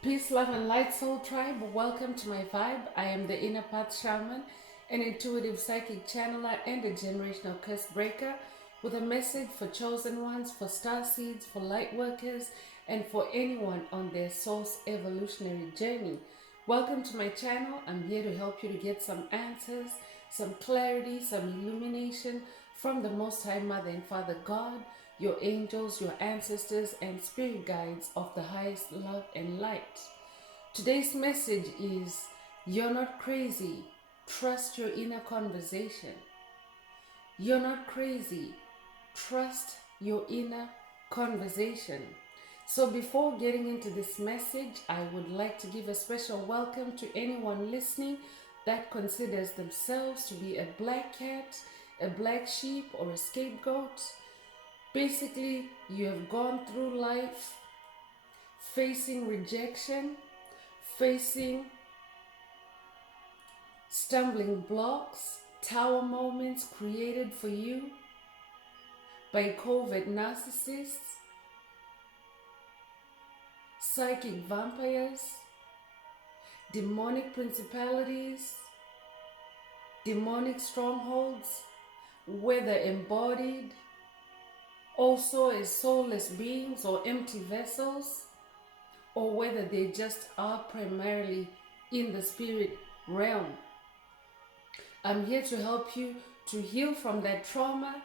Peace, love, and light, soul tribe. Welcome to my vibe. I am the Inner Path Shaman, an intuitive psychic channeler and a generational curse breaker with a message for chosen ones, for star seeds, for light workers, and for anyone on their soul's evolutionary journey. Welcome to my channel. I'm here to help you to get some answers, some clarity, some illumination from the Most High Mother and Father God, your angels, your ancestors, and spirit guides of the highest love and light. Today's message is, you're not crazy. Trust your inner conversation. You're not crazy. Trust your inner conversation. So before getting into this message, I would like to give a special welcome to anyone listening that considers themselves to be a black cat, a black sheep, or a scapegoat. Basically, you have gone through life facing rejection, facing stumbling blocks, tower moments created for you by covert narcissists, psychic vampires, demonic principalities, demonic strongholds, whether embodied also as soulless beings or empty vessels, or whether they just are primarily in the spirit realm. I'm here to help you to heal from that trauma,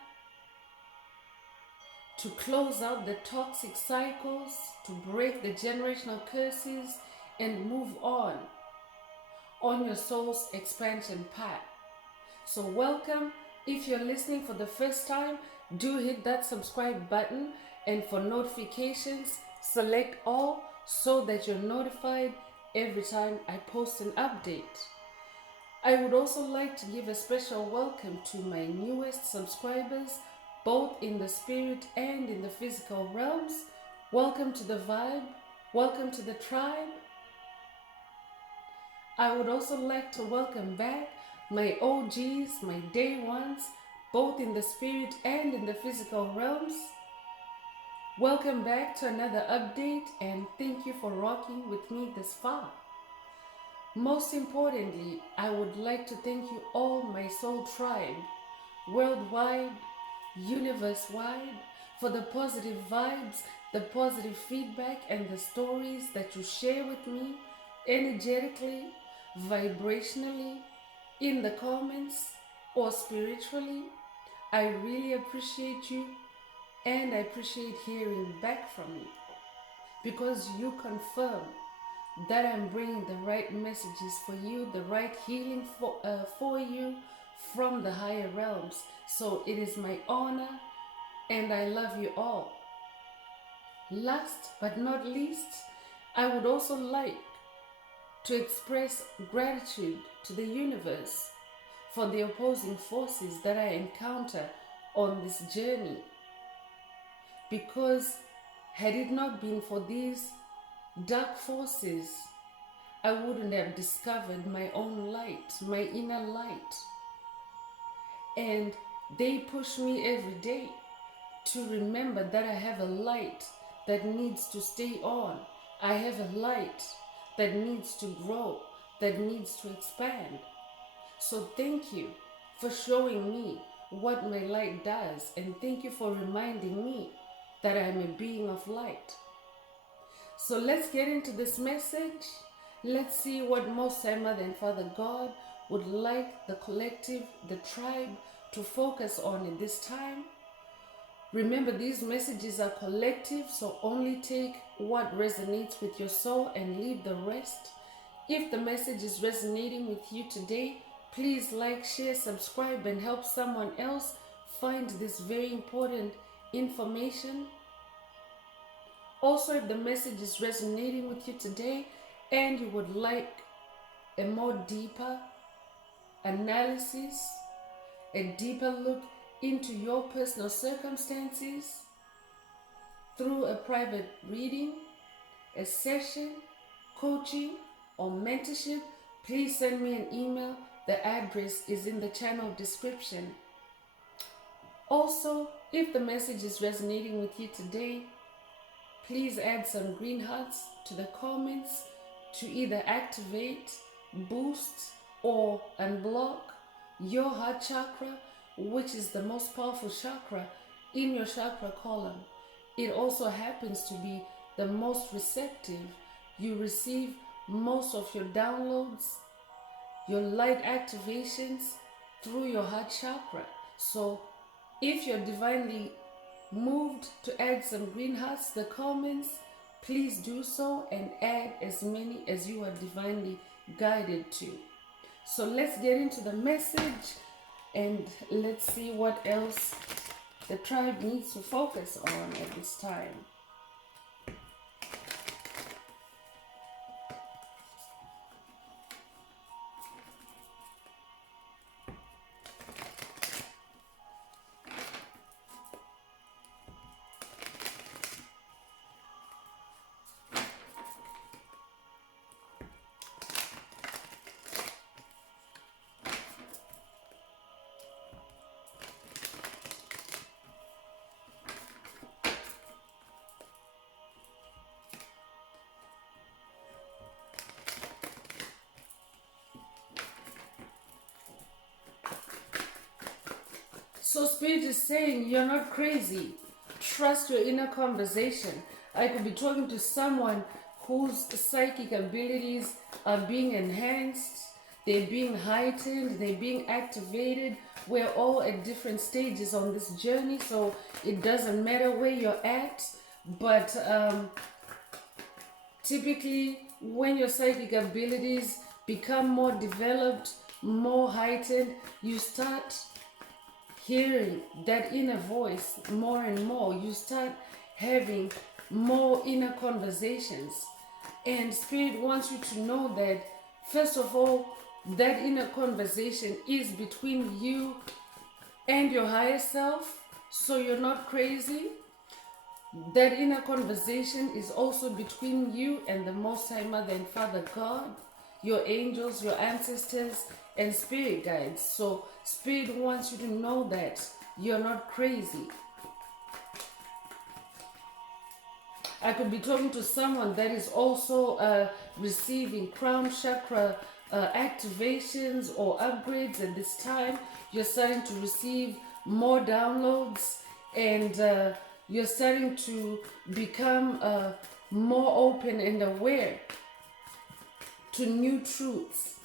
to close out the toxic cycles, to break the generational curses, and move on your soul's expansion path. So welcome. If you're listening for the first time, do hit that subscribe button, and for notifications, select all so that you're notified every time I post an update. I would also like to give a special welcome to my newest subscribers, both in the spirit and in the physical realms. Welcome to the vibe. Welcome to the tribe. I would also like to welcome back my OGs, my day ones, both in the spirit and in the physical realms. Welcome back to another update, and thank you for rocking with me this far. Most importantly, I would like to thank you all, my soul tribe, worldwide, universe-wide, for the positive vibes, the positive feedback, and the stories that you share with me energetically, vibrationally, in the comments, or spiritually. I really appreciate you, and I appreciate hearing back from you, because you confirm that I'm bringing the right messages for you, the right healing for you from the higher realms. So it is my honor, and I love you all. Last but not least, I would also like to express gratitude to the universe for the opposing forces that I encounter on this journey. Because had it not been for these dark forces, I wouldn't have discovered my own light, my inner light. And they push me every day to remember that I have a light that needs to stay on. I have a light that needs to grow, that needs to expand. So thank you for showing me what my light does, and thank you for reminding me that I'm a being of light. So let's get into this message. Let's see what Most High Mother and Father God would like the collective, the tribe, to focus on in this time. Remember, these messages are collective, so only take what resonates with your soul and leave the rest. If the message is resonating with you today, please like, share, subscribe, and help someone else find this very important information. Also, if the message is resonating with you today and you would like a more deeper analysis, a deeper look into your personal circumstances through a private reading, a session, coaching, or mentorship, please send me an email. The address is in the channel description. Also, if the message is resonating with you today please add some green hearts to the comments to either activate, boost, or unblock your heart chakra, which is the most powerful chakra in your chakra column. It also happens to be the most receptive. You receive most of your downloads, your light activations through your heart chakra. So if you're divinely moved to add some green hearts to the comments, please do so and add as many as you are divinely guided to. So let's get into the message and let's see what else the tribe needs to focus on at this time. So Spirit is saying you're not crazy. Trust your inner conversation. I could be talking to someone whose psychic abilities are being enhanced, they're being heightened, they're being activated. We're all at different stages on this journey, so it doesn't matter where you're at. But typically, when your psychic abilities become more developed, more heightened, you start hearing that inner voice more and more. You start having more inner conversations. And Spirit wants you to know that, first of all, that inner conversation is between you and your higher self, so you're not crazy. That inner conversation is also between you and the Most High Mother and Father God, your angels, your ancestors, and spirit guides. So Spirit wants you to know that you're not crazy. I could be talking to someone that is also receiving crown chakra activations or upgrades at this time. You're starting to receive more downloads and you're starting to become more open and aware to new truths,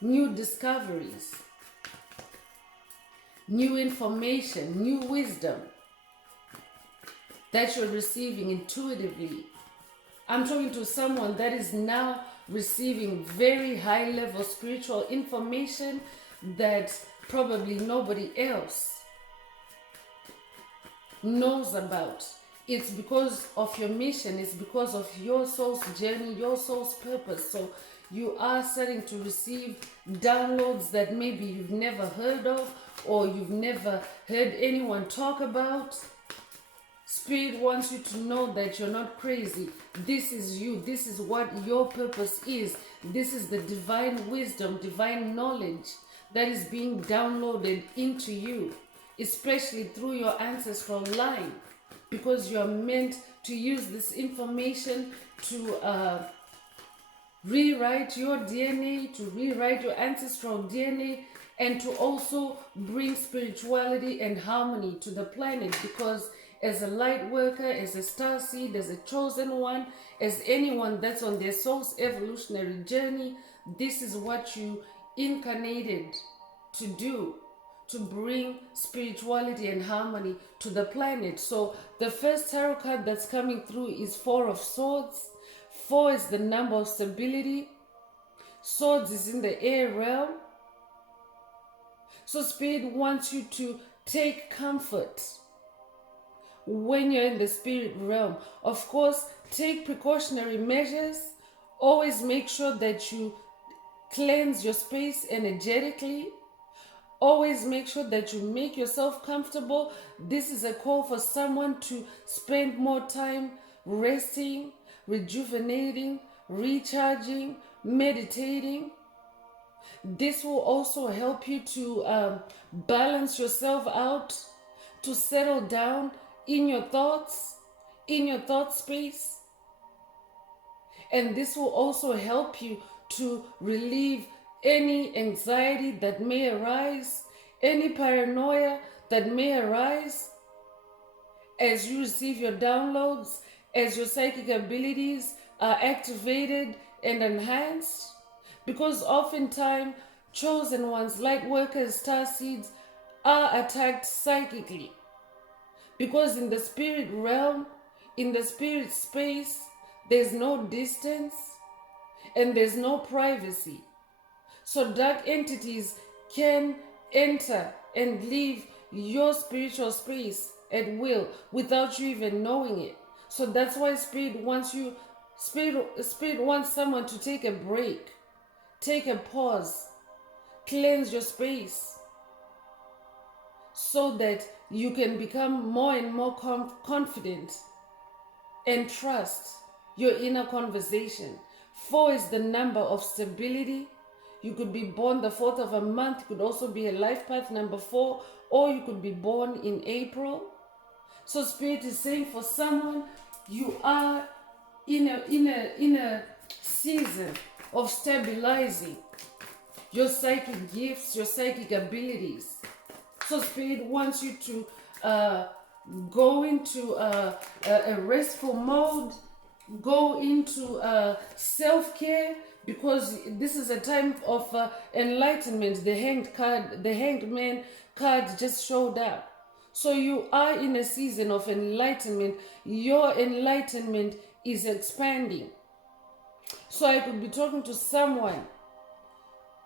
new discoveries, new information, new wisdom that you're receiving intuitively. I'm talking to someone that is now receiving very high level spiritual information that probably nobody else knows about. It's because of your mission, it's because of your soul's journey, your soul's purpose. So you are starting to receive downloads that maybe you've never heard of or you've never heard anyone talk about. Spirit wants you to know that you're not crazy. This is you. This is what your purpose is. This is the divine wisdom, divine knowledge that is being downloaded into you, especially through your ancestral line, because you're meant to use this information to rewrite your DNA, to rewrite your ancestral DNA, and to also bring spirituality and harmony to the planet. Because as a light worker, as a star seed, as a chosen one, as anyone that's on their soul's evolutionary journey, this is what you incarnated to do, to bring spirituality and harmony to the planet. So the first tarot card that's coming through is Four of Swords. 4 is the number of stability. Swords is in the air realm. So Spirit wants you to take comfort when you're in the spirit realm. Of course, take precautionary measures. Always make sure that you cleanse your space energetically. Always make sure that you make yourself comfortable. This is a call for someone to spend more time resting, rejuvenating, recharging, meditating. This will also help you to balance yourself out, to settle down in your thoughts, in your thought space. And this will also help you to relieve any anxiety that may arise, any paranoia that may arise as you receive your downloads, as your psychic abilities are activated and enhanced. Because oftentimes, chosen ones, light workers, star seeds, are attacked psychically. Because in the spirit realm, in the spirit space, there's no distance and there's no privacy. So dark entities can enter and leave your spiritual space at will without you even knowing it. So that's why Spirit wants someone to take a break, take a pause, cleanse your space so that you can become more and more confident and trust your inner conversation. 4 is the number of stability. You could be born the 4th of a month. You could also be a life path number 4, or you could be born in April. So Spirit is saying for someone, you are in a season of stabilizing your psychic gifts, your psychic abilities. So Spirit wants you to go into a restful mode, go into self-care, because this is a time of enlightenment. The hanged man card just showed up. So you are in a season of enlightenment. Your enlightenment is expanding. So I could be talking to someone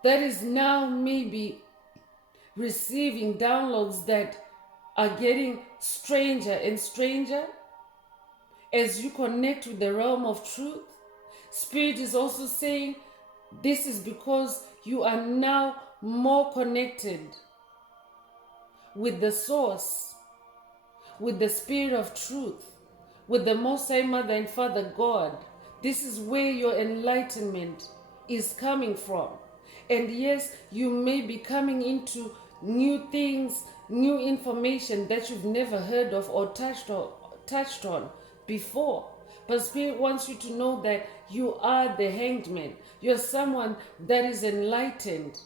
that is now maybe receiving downloads that are getting stranger and stranger as you connect with the realm of truth. Spirit is also saying this is because you are now more connected with the source, with the Spirit of truth, with the Most High Mother and Father God. This is where your enlightenment is coming from. And yes, you may be coming into new things, new information that you've never heard of or touched on before. But Spirit wants you to know that you are the hanged man. You're someone that is enlightened.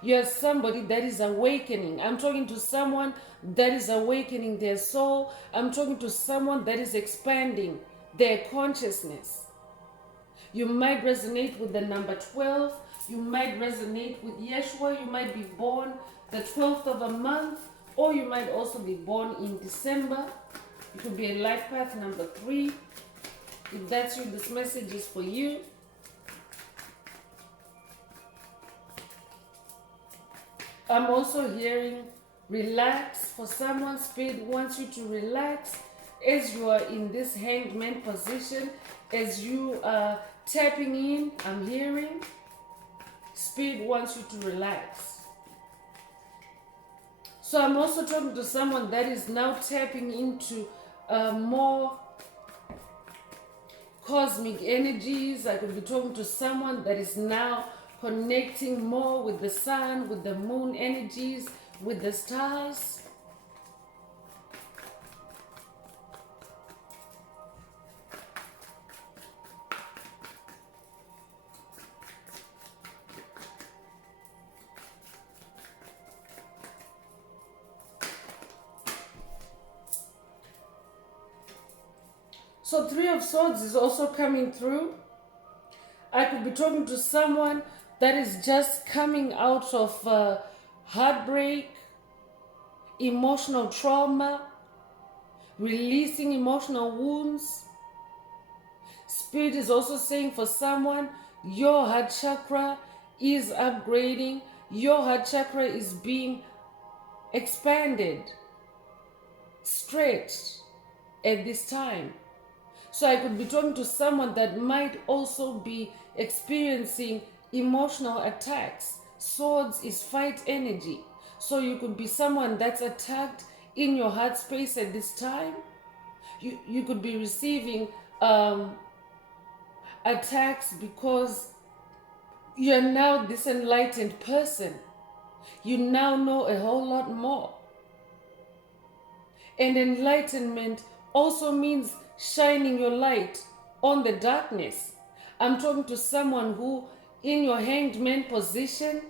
You're somebody that is awakening. I'm talking to someone that is awakening their soul. I'm talking to someone that is expanding their consciousness. You might resonate with the number 12. You might resonate with Yeshua. You might be born the 12th of a month, or you might also be born in December. It could be a life path number 3. If that's you, this message is for you. I'm also hearing relax. For someone, Spirit wants you to relax as you are in this hanged man position, as you are tapping in. I'm hearing Spirit wants you to relax. So I'm also talking to someone that is now tapping into more cosmic energies. I could be talking to someone that is now connecting more with the sun, with the moon energies, with the stars. So 3 of Swords is also coming through. I could be talking to someone that is just coming out of heartbreak, emotional trauma, releasing emotional wounds. Spirit is also saying for someone, your heart chakra is upgrading. Your heart chakra is being expanded, stretched at this time. So I could be talking to someone that might also be experiencing emotional attacks. Swords is fight energy. So you could be someone that's attacked in your heart space at this time. You could be receiving attacks because you're now this enlightened person. You now know a whole lot more. And enlightenment also means shining your light on the darkness. I'm talking to someone who, in your hanged man position,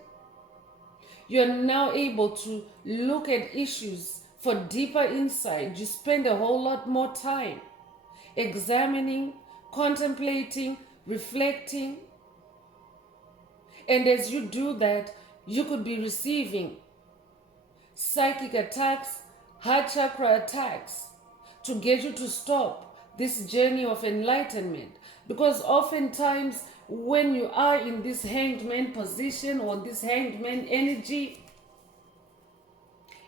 you're now able to look at issues for deeper insight. You spend a whole lot more time examining, contemplating, reflecting. And as you do that, you could be receiving psychic attacks, heart chakra attacks to get you to stop this journey of enlightenment. Because oftentimes, when you are in this hanged man position or this hanged man energy,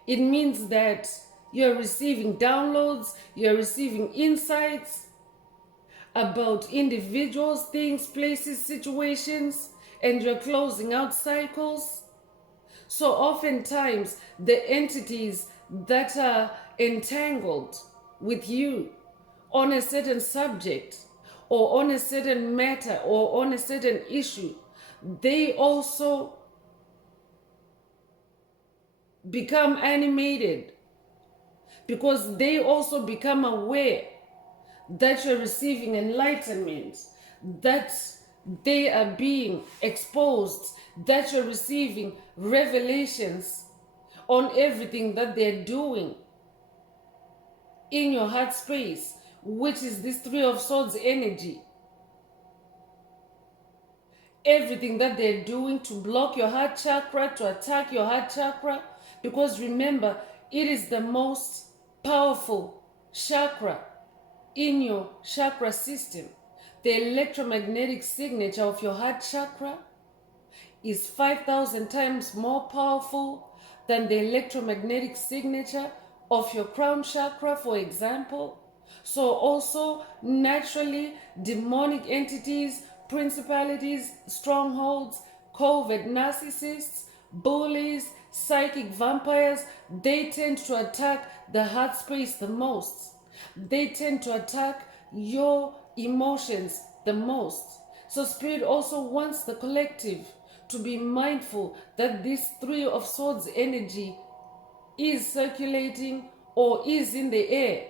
it means that you're receiving downloads, you're receiving insights about individuals, things, places, situations, and you're closing out cycles. So oftentimes, the entities that are entangled with you on a certain subject or on a certain matter or on a certain issue, they also become animated because they also become aware that you're receiving enlightenment, that they are being exposed, that you're receiving revelations on everything that they're doing in your heart space, which is this Three of Swords energy. Everything that they're doing to block your heart chakra, to attack your heart chakra, because remember, it is the most powerful chakra in your chakra system. The electromagnetic signature of your heart chakra is 5,000 times more powerful than the electromagnetic signature of your crown chakra, for example. So also, naturally, demonic entities, principalities, strongholds, covert narcissists, bullies, psychic vampires, they tend to attack the heart space the most. They tend to attack your emotions the most. So Spirit also wants the collective to be mindful that this Three of Swords energy is circulating or is in the air,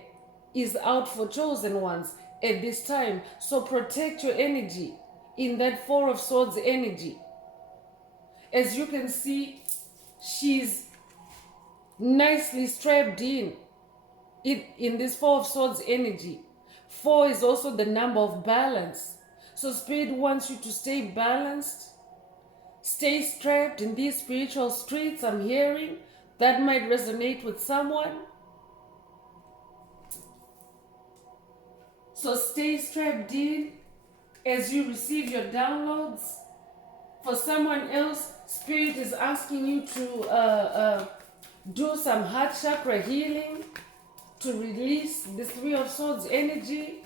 is out for chosen ones at this time. So protect your energy in that Four of Swords energy. As you can see, she's nicely strapped in this Four of Swords energy. 4 is also the number of balance. So Spirit wants you to stay balanced, stay strapped in these spiritual streets. I'm hearing that might resonate with someone. So stay strapped in as you receive your downloads. For someone else, Spirit is asking you to do some heart chakra healing, to release the Three of Swords energy.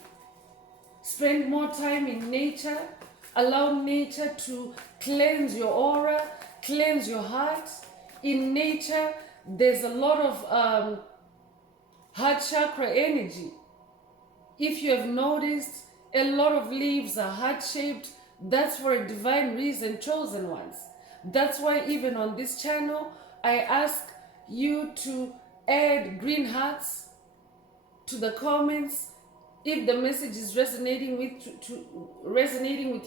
Spend more time in nature. Allow nature to cleanse your aura, cleanse your heart. In nature, there's a lot of heart chakra energy. If you have noticed, a lot of leaves are heart-shaped. That's for a divine reason, chosen ones. That's why even on this channel, I ask you to add green hearts to the comments if the message is resonating with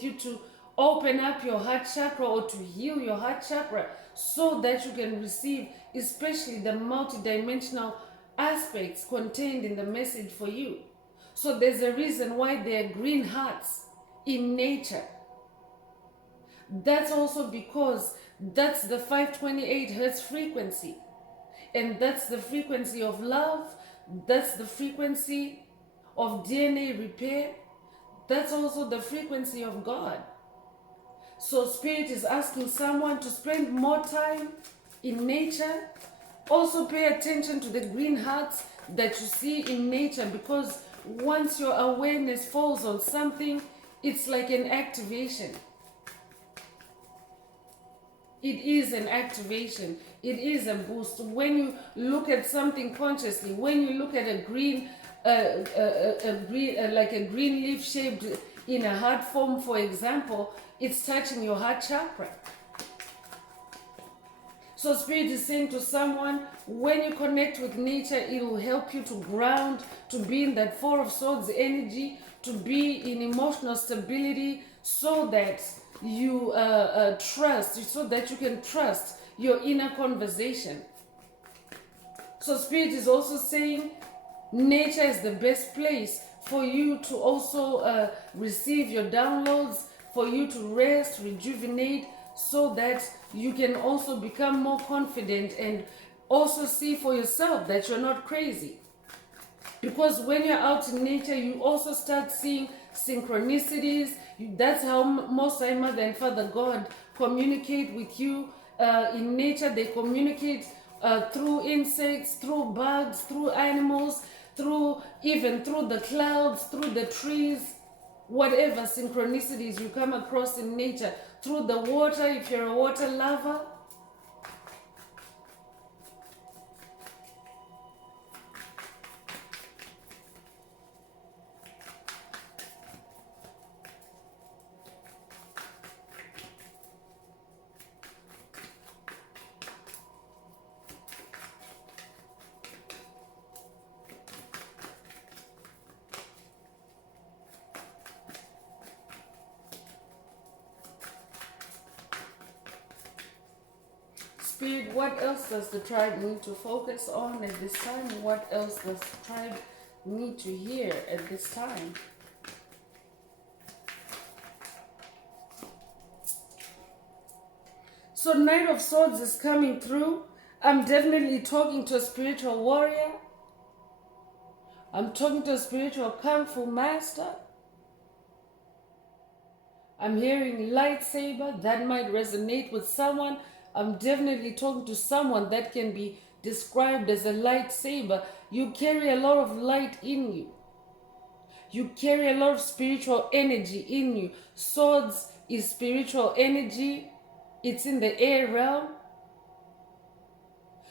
you, to open up your heart chakra or to heal your heart chakra so that you can receive especially the multidimensional aspects contained in the message for you. So there's a reason why there are green hearts in nature. That's also because that's the 528 hertz frequency. And that's the frequency of love. That's the frequency of DNA repair. That's also the frequency of God. So Spirit is asking someone to spend more time in nature. Also pay attention to the green hearts that you see in nature, because once your awareness falls on something, it's like an activation. It is an activation. It is a boost. When you look at something consciously, when you look at a green, like a green leaf shaped in a heart form, for example, it's touching your heart chakra. So Spirit is saying to someone, when you connect with nature, it will help you to ground, to be in that Four of Swords energy, to be in emotional stability, so that you trust, so that you can trust your inner conversation. So Spirit is also saying nature is the best place for you to also receive your downloads, for you to rest, rejuvenate, so that you can also become more confident and also see for yourself that you're not crazy. Because when you're out in nature, you also start seeing synchronicities. That's how Most High Mother and Father God communicate with you. In nature, they communicate through insects, through bugs, through animals, even through the clouds, through the trees, whatever synchronicities you come across in nature, through the water if you're a water lover. Spirit, what else does the tribe need to focus on at this time? What else does the tribe need to hear at this time? So Knight of Swords is coming through. I'm definitely talking to a spiritual warrior. I'm talking to a spiritual Kung Fu master. I'm hearing lightsaber. That might resonate with someone. I'm definitely talking to someone that can be described as a lightsaber. You carry a lot of light in you. You carry a lot of spiritual energy in you. Swords is spiritual energy. It's in the air realm.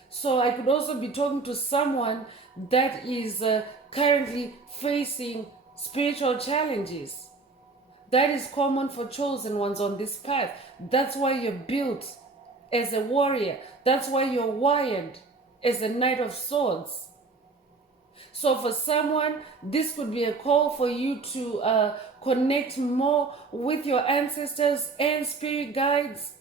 So I could also be talking to someone that is currently facing spiritual challenges. That is common for chosen ones on this path. That's why you're built as a warrior. That's why you're wired as a Knight of Swords. So for someone, this could be a call for you to connect more with your ancestors and spirit guides,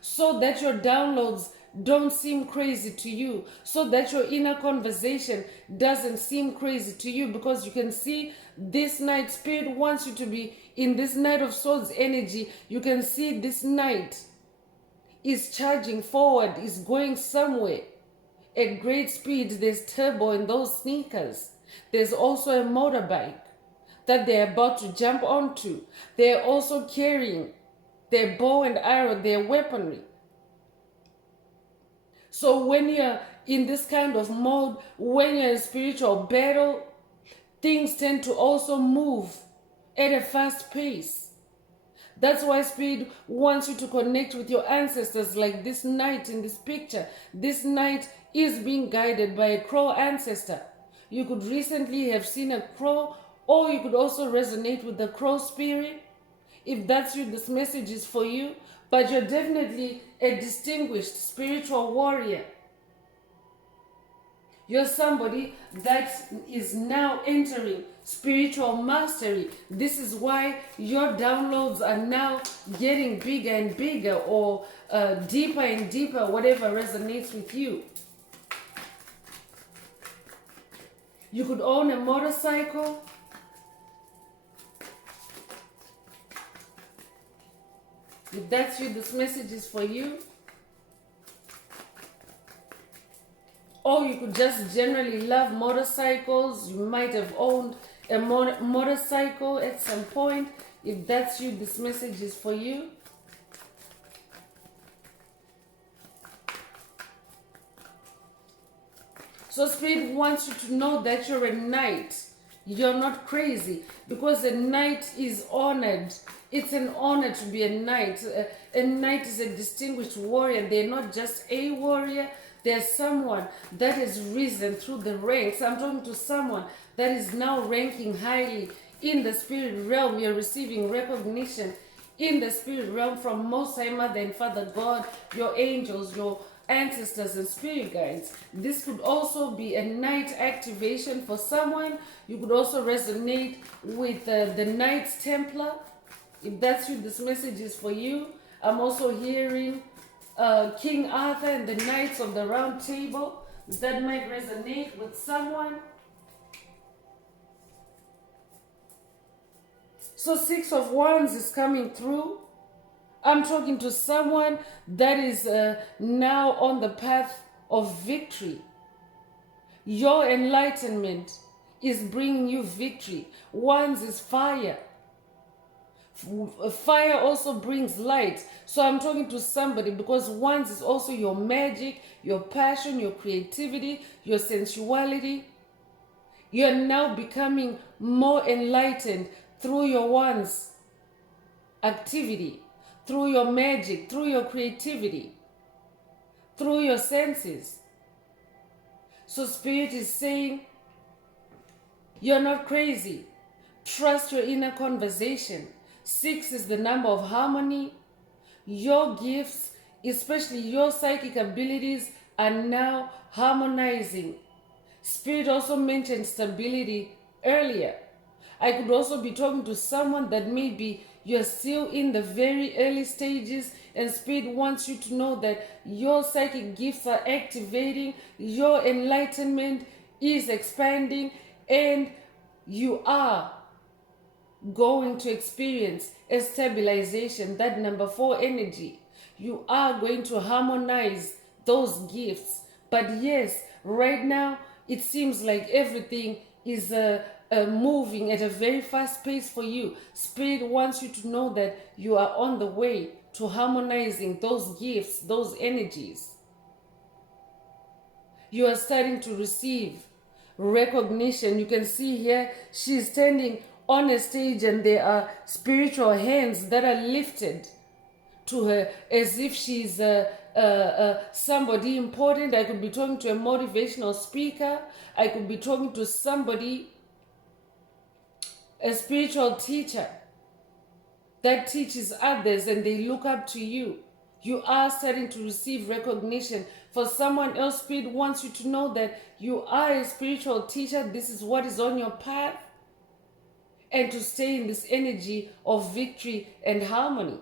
so that your downloads don't seem crazy to you, so that your inner conversation doesn't seem crazy to you, because you can see this Knight. Spirit wants you to be in this Knight of Swords energy. You can see this Knight is charging forward, is going somewhere at great speed. There's turbo in those sneakers. There's also a motorbike that they're about to jump onto. They're also carrying their bow and arrow, their weaponry. So when you're in this kind of mode, when you're in spiritual battle, things tend to also move at a fast pace. That's why Spirit wants you to connect with your ancestors, like this Knight in this picture. This Knight is being guided by a crow ancestor. You could recently have seen a crow, or you could also resonate with the crow spirit. If that's you, this message is for you. But you're definitely a distinguished spiritual warrior. You're somebody that is now entering spiritual mastery. This is why your downloads are now getting bigger and bigger, or deeper and deeper, whatever resonates with you. You could own a motorcycle. If that's you, this message is for you. Or you could just generally love motorcycles. You might have owned a motorcycle at some point. If that's you, this message is for you. So Spirit wants you to know that you're a knight. You're not crazy, because a knight is honored. It's an honor to be a knight. A knight is a distinguished warrior. They're not just a warrior. They're someone that has risen through the ranks. I'm talking to someone that is now ranking highly in the spirit realm. You're receiving recognition in the spirit realm from Most High Mother and Father God, your angels, your ancestors and spirit guides. This could also be a night activation for someone. You could also resonate with the Knights Templar. If that's you, this message is for you. I'm also hearing King Arthur and the Knights of the Round Table. That might resonate with someone. So 6 of Wands is coming through. I'm talking to someone that is now on the path of victory. Your enlightenment is bringing you victory. Wands is fire. Fire also brings light. So I'm talking to somebody because Wands is also your magic, your passion, your creativity, your sensuality. You're now becoming more enlightened through your Wands activity, through your magic, through your creativity, through your senses. So Spirit is saying, you're not crazy. Trust your inner conversation. 6 is the number of harmony. Your gifts, especially your psychic abilities, are now harmonizing. Spirit also mentioned stability earlier. I could also be talking to someone that maybe you're still in the very early stages, and Spirit wants you to know that your psychic gifts are activating, your enlightenment is expanding, and you are going to experience a stabilization, that number 4 energy. You are going to harmonize those gifts. But yes, right now it seems like everything is moving at a very fast pace for you. Spirit wants you to know that you are on the way to harmonizing those gifts, those energies. You are starting to receive recognition. You can see here she's standing on a stage and there are spiritual hands that are lifted to her as if she's somebody important. I could be talking to a motivational speaker. I could be talking to somebody, a spiritual teacher that teaches others and they look up to you. You are starting to receive recognition. For someone else, Spirit wants you to know that you are a spiritual teacher. This is what is on your path. And to stay in this energy of victory and harmony.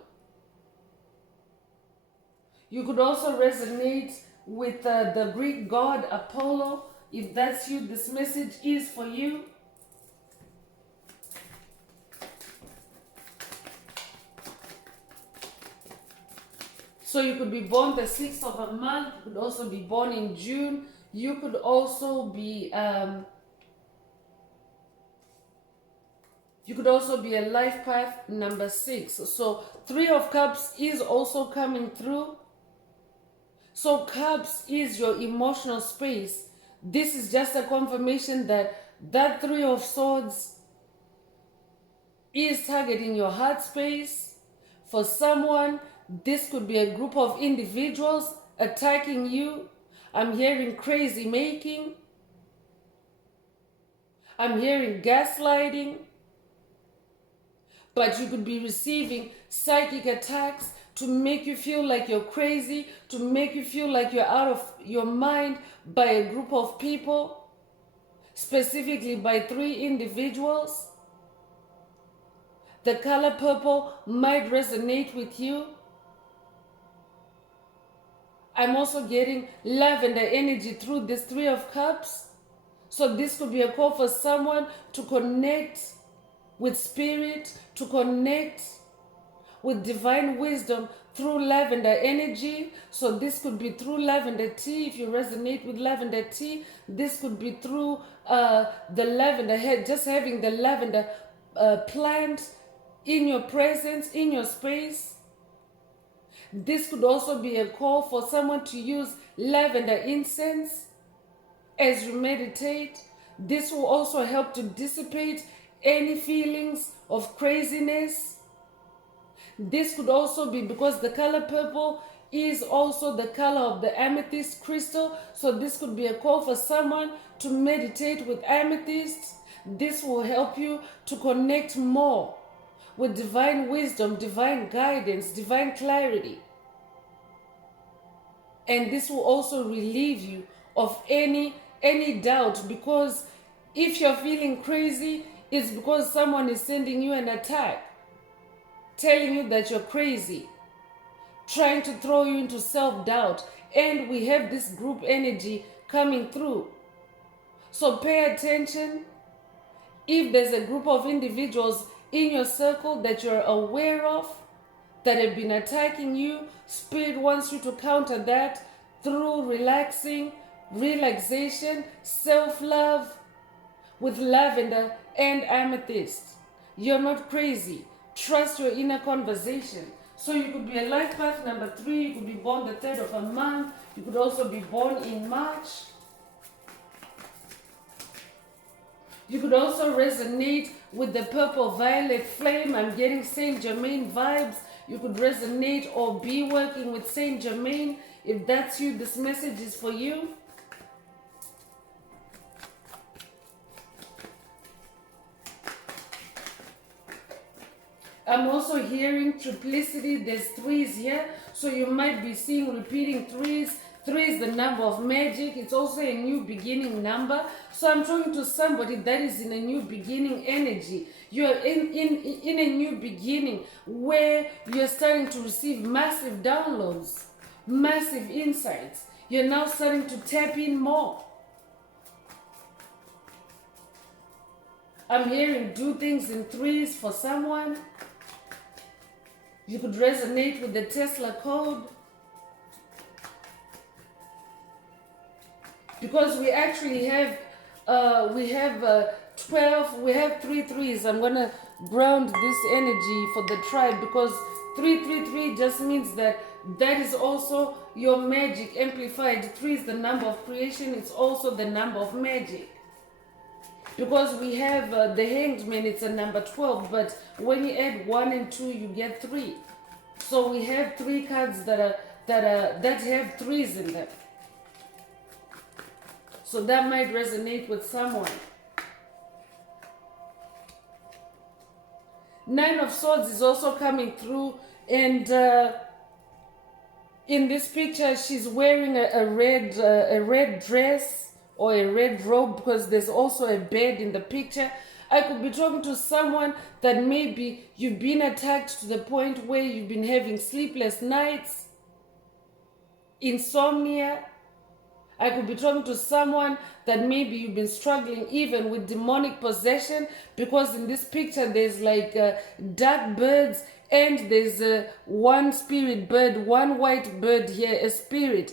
You could also resonate with the Greek god Apollo. If that's you, this message is for you. So you could be born the 6th of a month. You could also be born in June. You could also be a life path number 6. So 3 of Cups is also coming through. So Cups is your emotional space. This is just a confirmation that 3 of Swords is targeting your heart space. For someone, this could be a group of individuals attacking you. I'm hearing crazy making. I'm hearing gaslighting. But you could be receiving psychic attacks to make you feel like you're crazy, to make you feel like you're out of your mind by a group of people, specifically by 3 individuals. The color purple might resonate with you. I'm also getting lavender energy through this 3 of Cups. So this could be a call for someone to connect with spirit, to connect with divine wisdom through lavender energy. So this could be through lavender tea. If you resonate with lavender tea, this could be through the lavender head, just having the lavender plant in your presence, in your space. This could also be a call for someone to use lavender incense as you meditate. This will also help to dissipate any feelings of craziness. This could also be because the color purple is also the color of the amethyst crystal. So this could be a call for someone to meditate with amethyst. This will help you to connect more with divine wisdom, divine guidance, divine clarity. And this will also relieve you of any doubt, because if you're feeling crazy, it's because someone is sending you an attack, telling you that you're crazy, trying to throw you into self-doubt. And we have this group energy coming through. So pay attention. If there's a group of individuals in your circle that you're aware of that have been attacking you, Spirit wants you to counter that through relaxation, self-love with lavender and amethyst. You're not crazy. Trust your inner conversation. So you could be a life path number 3. You could be born the 3rd of a month. You could also be born in March. You could also resonate with the purple violet flame. I'm getting Saint Germain vibes. You could resonate or be working with Saint Germain. If that's you, this message is for you. I'm also hearing triplicity. There's 3s here. So you might be seeing repeating 3s. 3 is the number of magic. It's also a new beginning number. So I'm talking to somebody that is in a new beginning energy. You're in a new beginning where you're starting to receive massive downloads, massive insights. You're now starting to tap in more. I'm hearing do things in 3s for someone. You could resonate with the Tesla code. Because we actually have 12, we have 3 3s. I'm gonna ground this energy for the tribe, because 333 just means that is also your magic amplified. 3 is the number of creation. It's also the number of magic. Because we have the Hanged Man, it's a number 12, but when you add 1 and 2, you get 3. So we have 3 cards that have 3s in them. So that might resonate with someone. 9 of Swords is also coming through, and in this picture, she's wearing a red dress or a red robe, because there's also a bed in the picture. I could be talking to someone that maybe you've been attacked to the point where you've been having sleepless nights, insomnia. I could be talking to someone that maybe you've been struggling even with demonic possession, because in this picture there's like dark birds, and there's one spirit bird, one white bird here, a spirit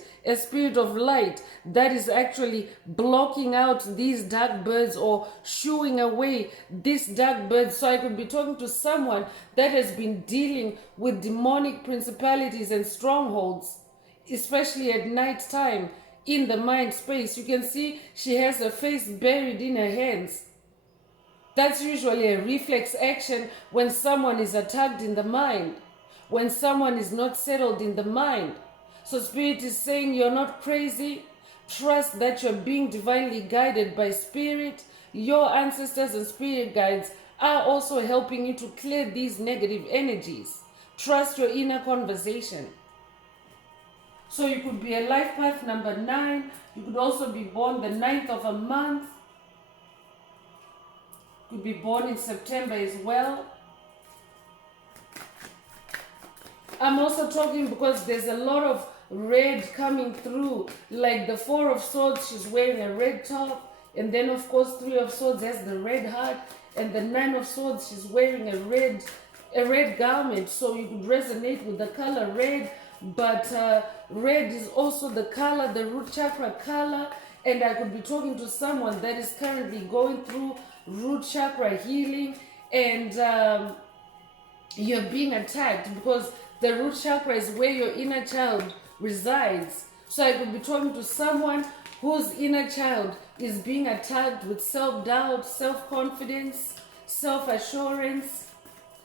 of light that is actually blocking out these dark birds or shooing away these dark birds. So I could be talking to someone that has been dealing with demonic principalities and strongholds, especially at night time. In the mind space, you can see she has her face buried in her hands. That's usually a reflex action when someone is attacked in the mind, when someone is not settled in the mind. So Spirit is saying you're not crazy. Trust that you're being divinely guided by Spirit. Your ancestors and spirit guides are also helping you to clear these negative energies. Trust your inner conversation. So you could be a life path number 9. You could also be born the 9th of a month. You could be born in September as well. I'm also talking because there's a lot of red coming through. Like the 4 of Swords, she's wearing a red top. And then of course 3 of Swords has the red heart. And the 9 of Swords, she's wearing a red garment. So you could resonate with the color red. But red is also the color, the root chakra color. And I could be talking to someone that is currently going through root chakra healing, and you're being attacked because the root chakra is where your inner child resides. So I could be talking to someone whose inner child is being attacked with self-doubt, self-confidence, self-assurance.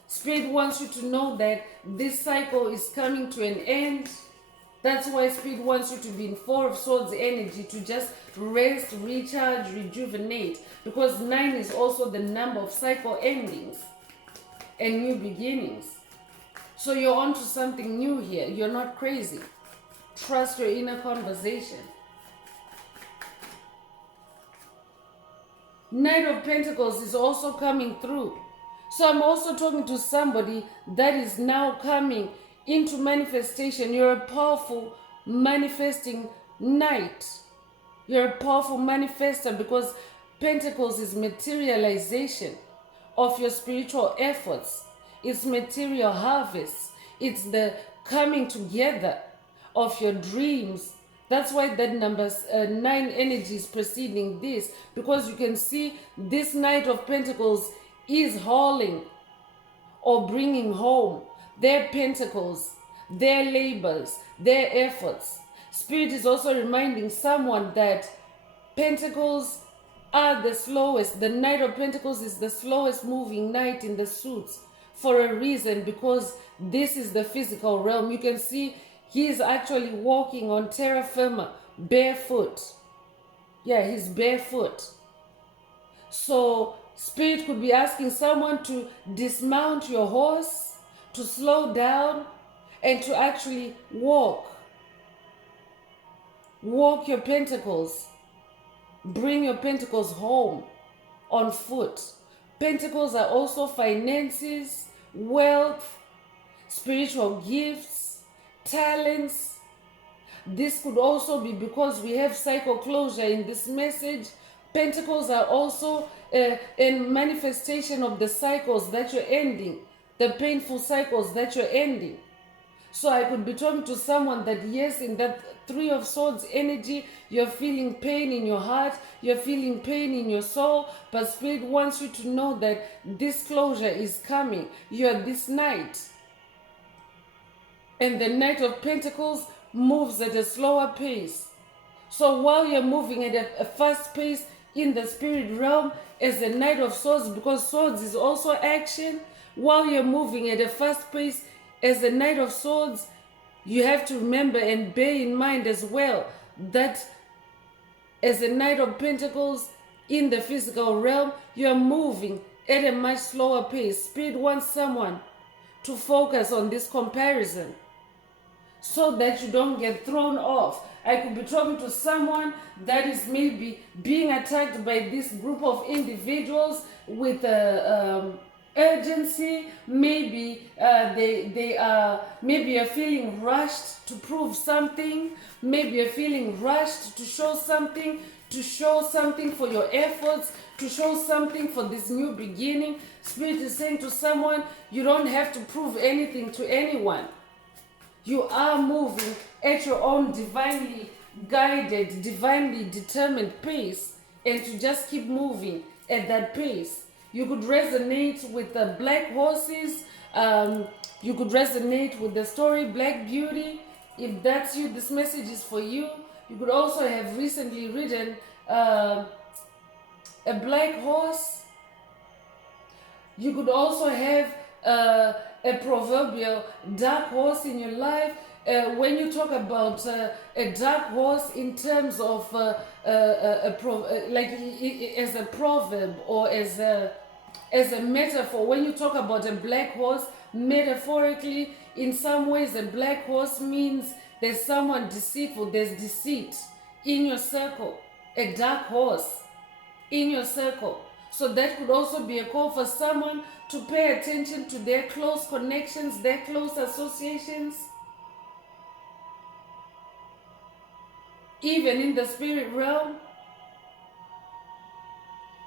Spirit wants you to know that this cycle is coming to an end. That's why Spirit wants you to be in 4 of Swords energy, to just rest, recharge, rejuvenate. Because 9 is also the number of cycle endings and new beginnings. So you're onto something new here. You're not crazy. Trust your inner conversation. Knight of Pentacles is also coming through. So I'm also talking to somebody that is now coming into manifestation. You're a powerful manifesting knight. You're a powerful manifester because Pentacles is materialization of your spiritual efforts. It's material harvest. It's the coming together of your dreams. That's why that number 9 energy is preceding this, because you can see this Knight of Pentacles is hauling or bringing home their pentacles, their labors, their efforts. Spirit is also reminding someone that pentacles are the slowest. The Knight of Pentacles is the slowest moving knight in the suits for a reason, because this is the physical realm. You can see he is actually walking on terra firma, barefoot. Yeah, he's barefoot. So Spirit could be asking someone to dismount your horse, to slow down, and to actually walk. Walk your pentacles. Bring your pentacles home on foot. Pentacles are also finances, wealth, spiritual gifts, talents. This could also be because we have cycle closure in this message. Pentacles are also a manifestation of the cycles that you're ending, the painful cycles that you're ending. So I could be talking to someone that yes, in that 3 of Swords energy, you're feeling pain in your heart, you're feeling pain in your soul, but Spirit wants you to know that this closure is coming. You're this knight. And the Knight of Pentacles moves at a slower pace. So while you're moving at a fast pace in the spirit realm as the Knight of Swords, because swords is also action, while you're moving at a fast pace as the Knight of Swords, you have to remember and bear in mind as well that as a Knight of Pentacles in the physical realm, you're moving at a much slower pace. Spirit wants someone to focus on this comparison so that you don't get thrown off. I could be talking to someone that is maybe being attacked by this group of individuals with urgency. Maybe they are maybe you're feeling rushed to prove something. Maybe you're feeling rushed to show something for your efforts, to show something for this new beginning. Spirit is saying to someone, you don't have to prove anything to anyone. You are moving at your own divinely guided, divinely determined pace, and to just keep moving at that pace. You could resonate with the black horses. You could resonate with the story Black Beauty. If that's you, this message is for you. You could also have recently ridden a black horse. You could also have a proverbial dark horse in your life. When you talk about a dark horse in terms of as a proverb or as a metaphor, when you talk about a black horse, metaphorically, in some ways, a black horse means there's someone deceitful, there's deceit in your circle, a dark horse in your circle. So that could also be a call for someone to pay attention to their close connections, their close associations, even in the spirit realm,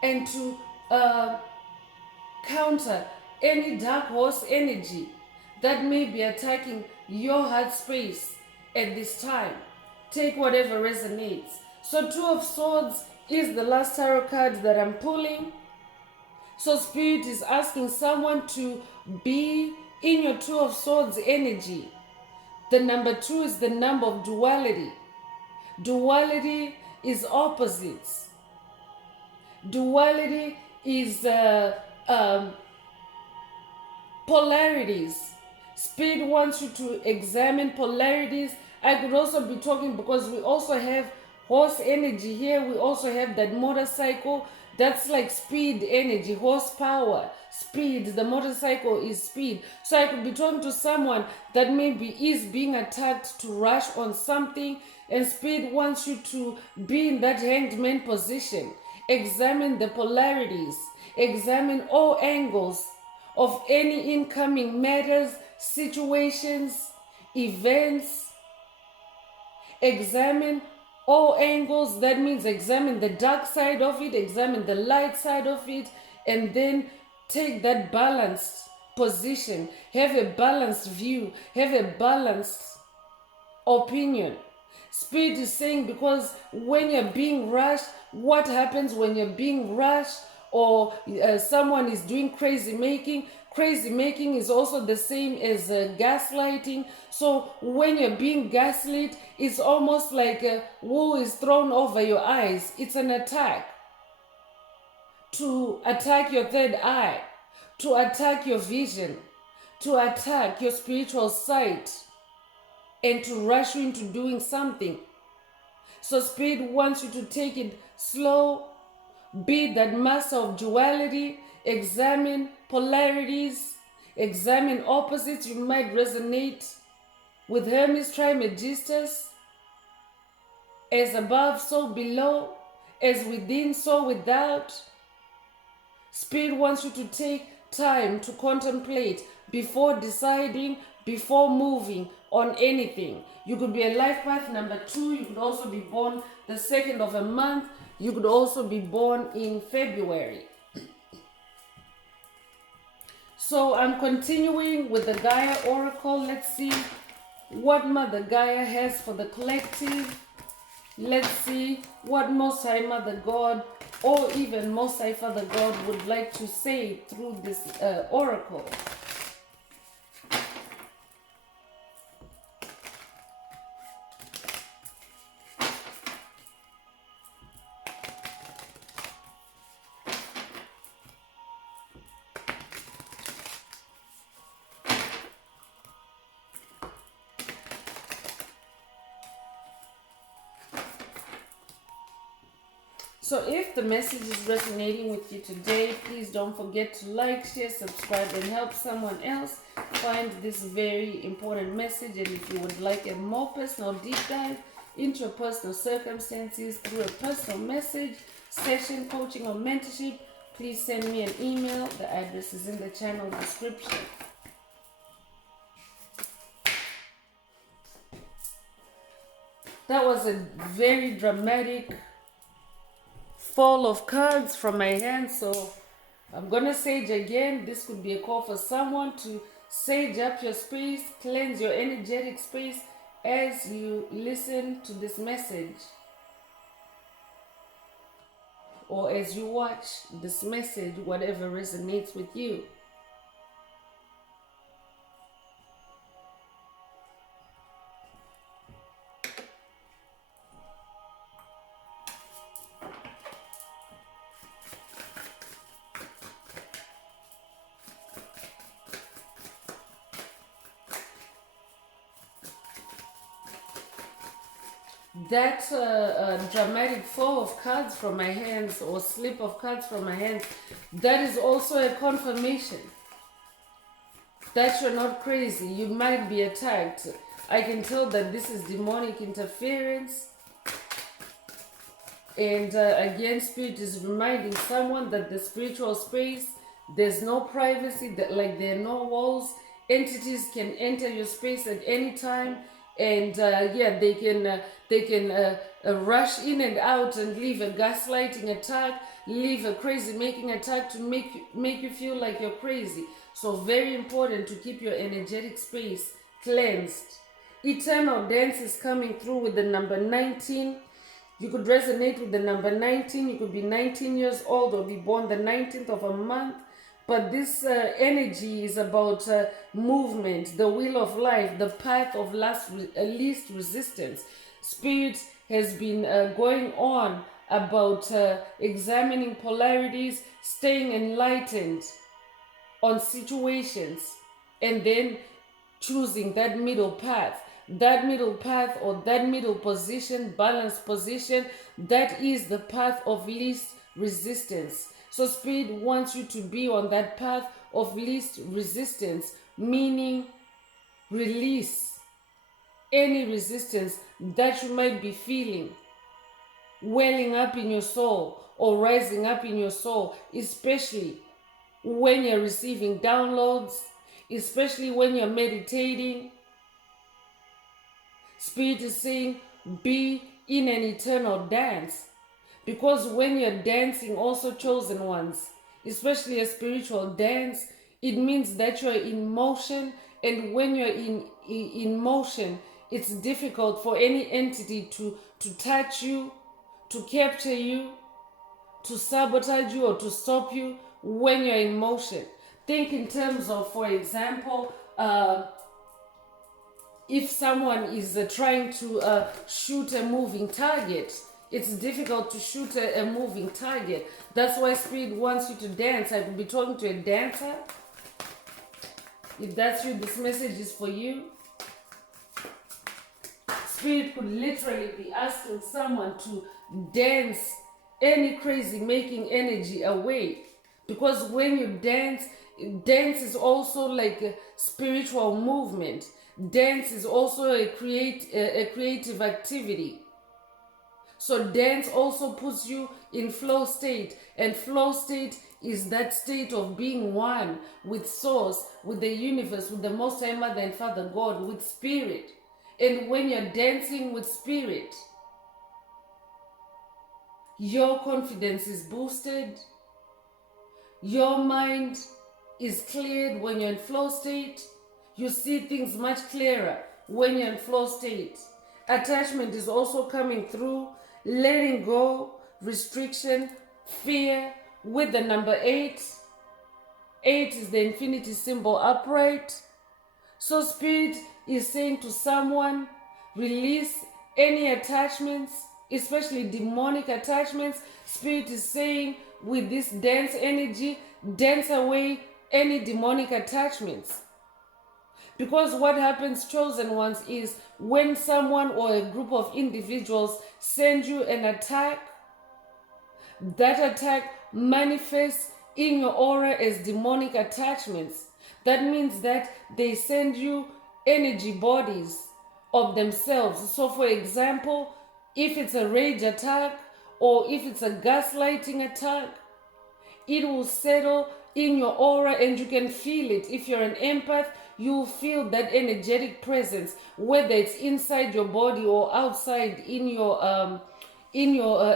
and to counter any dark horse energy that may be attacking your heart space at this time. Take whatever resonates. So 2 of Swords is the last tarot card that I'm pulling. So Spirit is asking someone to be in your 2 of Swords energy. The number 2 is the number of duality. Duality is opposites. Duality is polarities. Spirit wants you to examine polarities. I could also be talking because we also have Horse energy here, we also have that motorcycle. That's like speed energy, horsepower, speed. The motorcycle is speed. So I could be talking to someone that maybe is being attacked to rush on something, and speed wants you to be in that hanged man position. Examine the polarities, examine all angles of any incoming matters, situations, events. Examine all angles. That means examine the dark side of it, examine the light side of it, and then take that balanced position. Have a balanced view, have a balanced opinion. Spirit is saying, because when you're being rushed, what happens when you're being rushed, or someone is doing crazy making? Crazy making is also the same as gaslighting. So when you're being gaslit, it's almost like wool is thrown over your eyes. It's an attack to attack your third eye, to attack your vision, to attack your spiritual sight, and to rush you into doing something. So Spirit wants you to take it slow, be that master of duality, examine polarities, examine opposites. You might resonate with Hermes Trismegistus. As above, so below, as within, so without. Spirit wants you to take time to contemplate before deciding, before moving on anything. You could be a life path number 2. You could also be born the 2nd of a month. You could also be born in February. So I'm continuing with the Gaia Oracle. Let's see what Mother Gaia has for the collective. Let's see what Most High Mother God, or even Most High Father God, would like to say through this oracle. So if the message is resonating with you today, please don't forget to like, share, subscribe, and help someone else find this very important message. And if you would like a more personal deep dive into your personal circumstances through a personal message, session, coaching, or mentorship, please send me an email. The address is in the channel description. That was a very dramatic fall of cards from my hand, so I'm gonna sage again. This could be a call for someone to sage up your space, cleanse your energetic space as you listen to this message, or as you watch this message, whatever resonates with you. That dramatic fall of cards from my hands, or slip of cards from my hands, that is also a confirmation that you're not crazy. You might be attacked. I can tell that this is demonic interference. And again, Spirit is reminding someone that the spiritual space, there's no privacy, that like there are no walls. Entities can enter your space at any time, and yeah, they can rush in and out and leave a gaslighting attack, leave a crazy making attack to make you feel like you're crazy. So very important to keep your energetic space cleansed. Eternal Dance is coming through with the number 19. You could resonate with the number 19. You could be 19 years old or be born the 19th of a month. But this energy is about movement, the wheel of life, the path of least resistance. Spirit has been going on about examining polarities, staying enlightened on situations, and then choosing that middle path. that middle path or that middle position, balanced position, that is the path of least resistance. So Spirit wants you to be on that path of least resistance, meaning release any resistance that you might be feeling welling up in your soul or rising up in your soul, especially when you're receiving downloads, especially when you're meditating. Spirit is saying, be in an eternal dance. Because when you're dancing, also chosen ones, especially a spiritual dance, it means that you're in motion. And when you're in motion, it's difficult for any entity to touch you, to capture you, to sabotage you, or to stop you when you're in motion. Think in terms of, for example, if someone is trying to shoot a moving target, it's difficult to shoot a moving target. That's why Spirit wants you to dance. I could be talking to a dancer. If that's you, this message is for you. Spirit could literally be asking someone to dance any crazy making energy away. Because when you dance, dance is also like a spiritual movement. Dance is also a creative activity. So dance also puts you in flow state, and flow state is that state of being one with Source, with the universe, with the Most High Mother and Father God, with Spirit. And when you're dancing with Spirit, your confidence is boosted, your mind is cleared when you're in flow state. You see things much clearer when you're in flow state. Attachment is also coming through, letting go, restriction, fear, with the number 8. 8 is the infinity symbol upright. So Spirit is saying to someone, release any attachments, especially demonic attachments. Spirit is saying, with this dance energy, dance away any demonic attachments. Because what happens, chosen ones, is when someone or a group of individuals send you an attack, that attack manifests in your aura as demonic attachments. That means that they send you energy bodies of themselves. So for example, if it's a rage attack or if it's a gaslighting attack, it will settle in your aura and you can feel it. If you're an empath, you will feel that energetic presence, whether it's inside your body or outside in your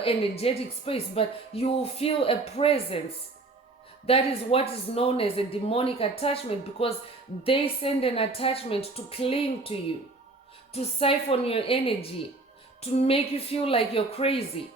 energetic space, but you will feel a presence. That is what is known as a demonic attachment, because they send an attachment to cling to you, to siphon your energy, to make you feel like you're crazy.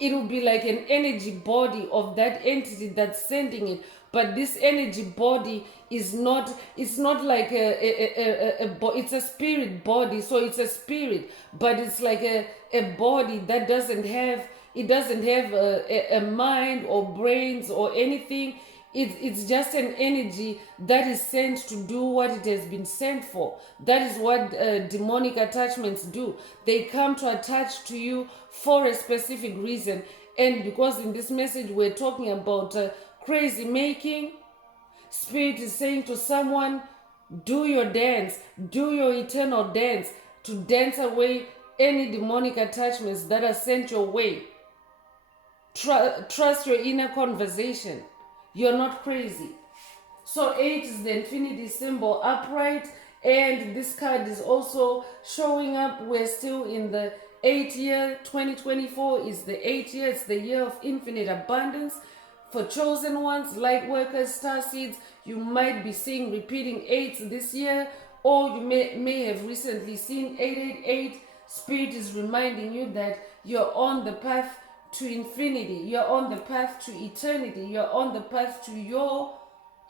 It will be like an energy body of that entity that's sending it. But this energy body is not, it's not like it's a spirit body. So it's a spirit, but it's like a body that doesn't have a mind or brains or anything. It's just an energy that is sent to do what it has been sent for. That is what demonic attachments do. They come to attach to you for a specific reason. And because in this message we're talking about crazy making, Spirit is saying to someone, do your dance, do your eternal dance, to dance away any demonic attachments that are sent your way. Trust your inner conversation. You're not crazy. So 8 is the infinity symbol upright, and this card is also showing up. We're still in the 8th year. 2024 is the 8th year. It's the year of infinite abundance. For chosen ones, light workers, star seeds, you might be seeing repeating 8s this year, or you may have recently seen 888. Spirit is reminding you that you're on the path to infinity. You're on the path to eternity. You're on the path to your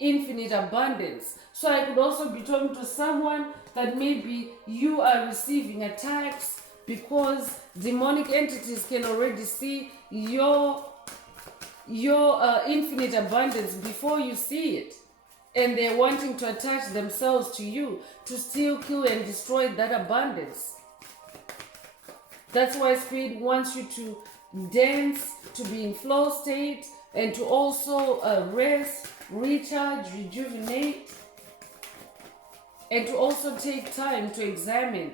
infinite abundance. So I could also be talking to someone that maybe you are receiving attacks because demonic entities can already see your infinite abundance before you see it. And they're wanting to attach themselves to you to steal, kill, and destroy that abundance. That's why Spirit wants you to dance, to be in flow state, and to also rest, recharge, rejuvenate, and to also take time to examine,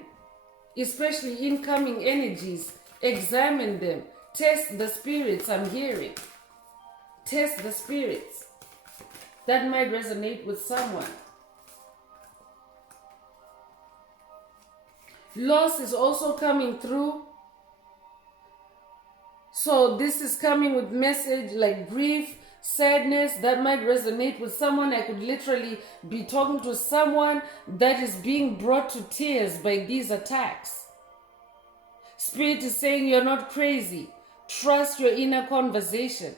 especially incoming energies. Examine them. Test the spirits I'm hearing. Test the spirits. That might resonate with someone. Loss is also coming through. So this is coming with message like grief, sadness. That might resonate with someone. I could literally be talking to someone that is being brought to tears by these attacks. Spirit is saying you're not crazy. Trust your inner conversation.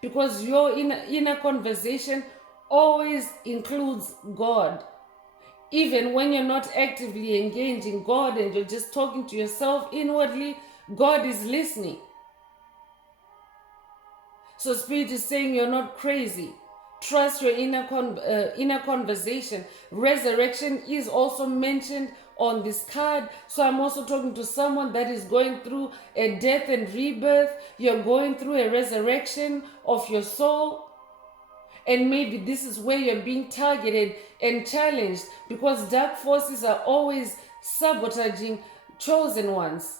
Because your inner conversation always includes God. Even when you're not actively engaging God and you're just talking to yourself inwardly, God is listening. So Spirit is saying you're not crazy. Trust your inner conversation. Resurrection is also mentioned on this card. So I'm also talking to someone that is going through a death and rebirth. You're going through a resurrection of your soul. And maybe this is where you're being targeted and challenged, because dark forces are always sabotaging chosen ones,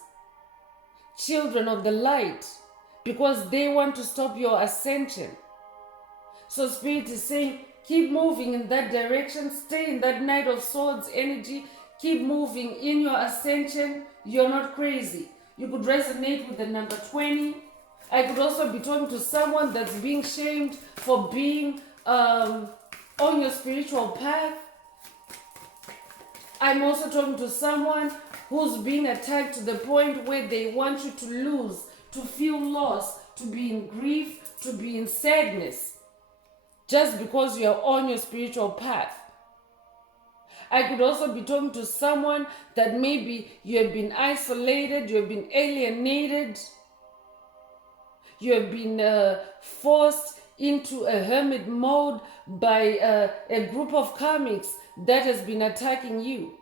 children of the light, because they want to stop your ascension. So Spirit is saying, keep moving in that direction. Stay in that Knight of Swords energy. Keep moving in your ascension. You're not crazy. You could resonate with the number 20. I could also be talking to someone that's being shamed for being on your spiritual path. I'm also talking to someone who's being attacked to the point where they want you to lose, to feel lost, to be in grief, to be in sadness, just because you're on your spiritual path. I could also be talking to someone that maybe you have been isolated, you have been alienated, you have been forced into a hermit mode by a group of karmics that has been attacking you.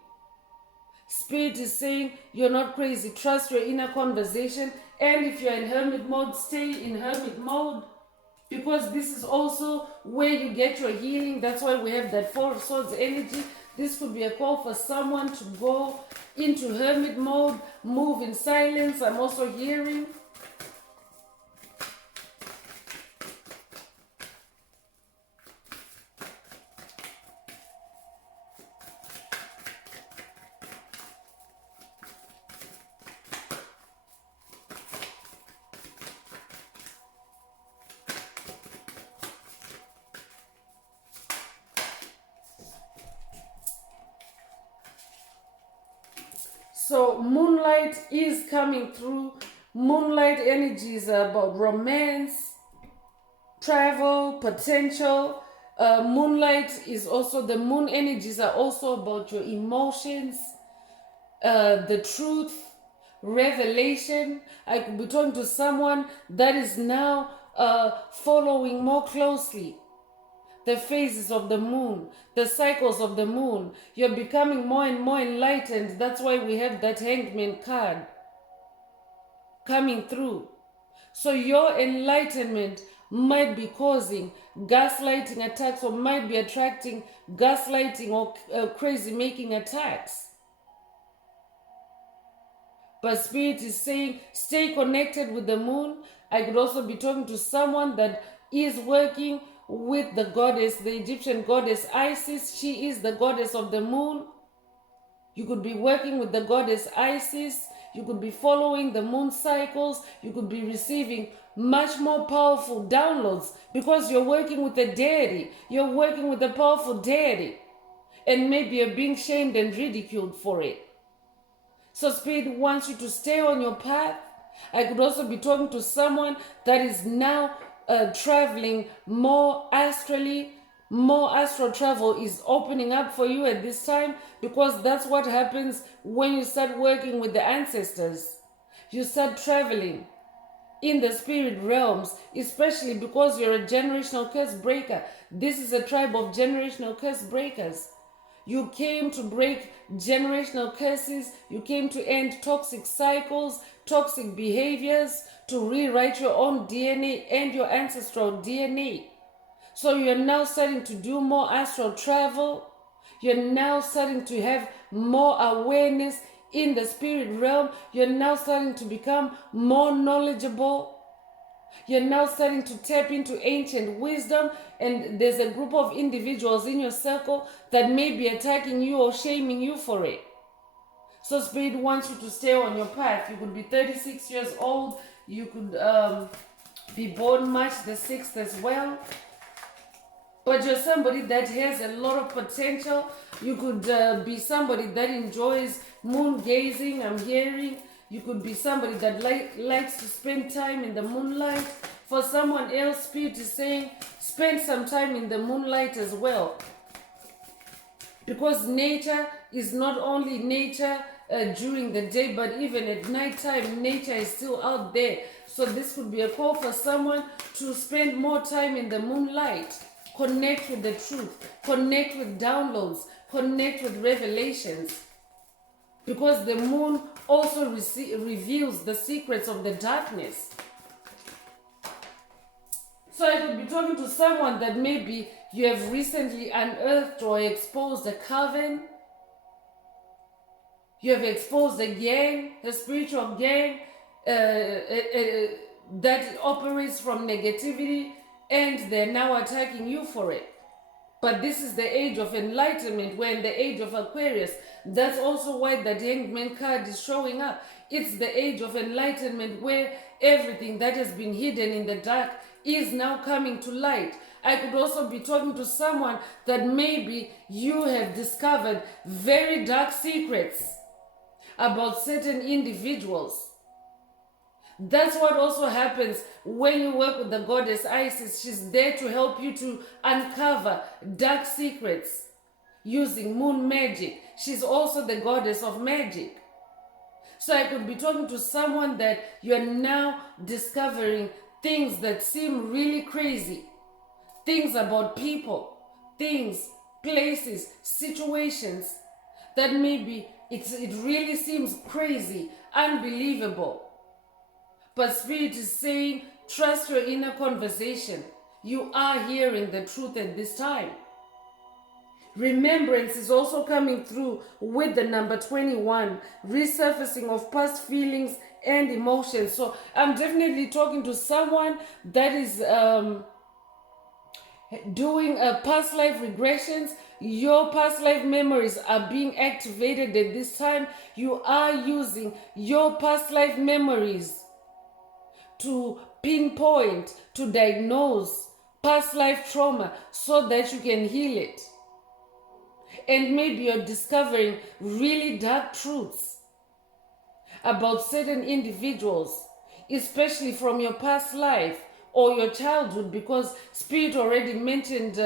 Spirit is saying you're not crazy. Trust your inner conversation. And if you're in hermit mode, stay in hermit mode, because this is also where you get your healing. That's why we have that Four of Swords energy. This could be a call for someone to go into hermit mode, move in silence. I'm also hearing. So moonlight is coming through. Moonlight energies are about romance, travel, potential. Moonlight is also, the moon energies are also about your emotions, the truth, revelation. I could be talking to someone that is now following more closely the phases of the moon, the cycles of the moon. You're becoming more and more enlightened. That's why we have that Hangman card coming through. So your enlightenment might be causing gaslighting attacks, or might be attracting gaslighting or crazy making attacks. But Spirit is saying stay connected with the moon. I could also be talking to someone that is working with the goddess, the Egyptian goddess Isis. She is the goddess of the moon. You could be working with the goddess Isis. You could be following the moon cycles. You could be receiving much more powerful downloads, because you're working with a deity. You're working with a powerful deity. And maybe you're being shamed and ridiculed for it. So Spirit wants you to stay on your path. I could also be talking to someone that is now traveling more astrally. More astral travel is opening up for you at this time, because that's what happens when you start working with the ancestors. You start traveling. in the spirit realms, especially because you're a generational curse breaker. This is a tribe of generational curse breakers. You came to break generational curses. You came to end toxic cycles, toxic behaviors, to rewrite your own DNA and your ancestral DNA. So you're now starting to do more astral travel. You're now starting to have more awareness in the spirit realm. You're now starting to become more knowledgeable. You're now starting to tap into ancient wisdom, and there's a group of individuals in your circle that may be attacking you or shaming you for it. So Spirit wants you to stay on your path. You could be 36 years old. You could be born March the 6th as well. But you're somebody that has a lot of potential. You could be somebody that enjoys moon gazing, I'm hearing. You could be somebody that likes to spend time in the moonlight. For someone else, Spirit is saying, spend some time in the moonlight as well. Because nature is not only nature during the day, but even at night time, nature is still out there. So this could be a call for someone to spend more time in the moonlight. Connect with the truth. Connect with downloads. Connect with revelations. Because the moon also reveals the secrets of the darkness. So I could be talking to someone that maybe you have recently unearthed or exposed a coven. You have exposed a gang, a spiritual gang that operates from negativity, and they're now attacking you for it. But this is the age of enlightenment. We're in the age of Aquarius. That's also why the Hanged Man card is showing up. It's the age of enlightenment where everything that has been hidden in the dark is now coming to light. I could also be talking to someone that maybe you have discovered very dark secrets about certain individuals. That's what also happens when you work with the goddess Isis. She's there to help you to uncover dark secrets using moon magic. She's also the goddess of magic. So I could be talking to someone that you're now discovering things that seem really crazy. Things about people, things, places, situations that maybe it really seems crazy, unbelievable. But Spirit is saying, trust your inner conversation. You are hearing the truth at this time. Remembrance is also coming through with the number 21, resurfacing of past feelings and emotions. So I'm definitely talking to someone that is doing past life regressions. Your past life memories are being activated at this time. You are using your past life memories to pinpoint, to diagnose past life trauma so that you can heal it. And maybe you're discovering really dark truths about certain individuals, especially from your past life or your childhood, because Spirit already mentioned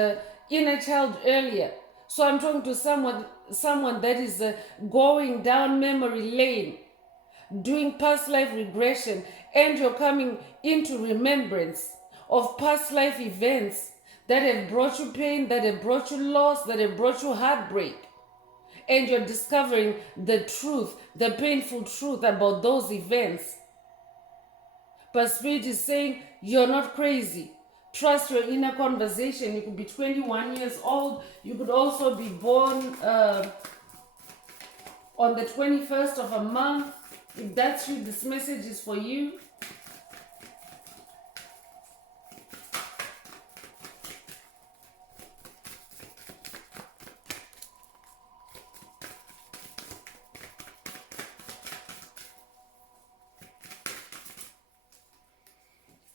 inner child earlier. So I'm talking to someone that is going down memory lane, doing past life regression, and you're coming into remembrance of past life events that have brought you pain, that have brought you loss, that have brought you heartbreak. And you're discovering the truth, the painful truth about those events. But Spirit is saying, you're not crazy. Trust your inner conversation. You could be 21 years old. You could also be born on the 21st of a month. If that's you, this message is for you.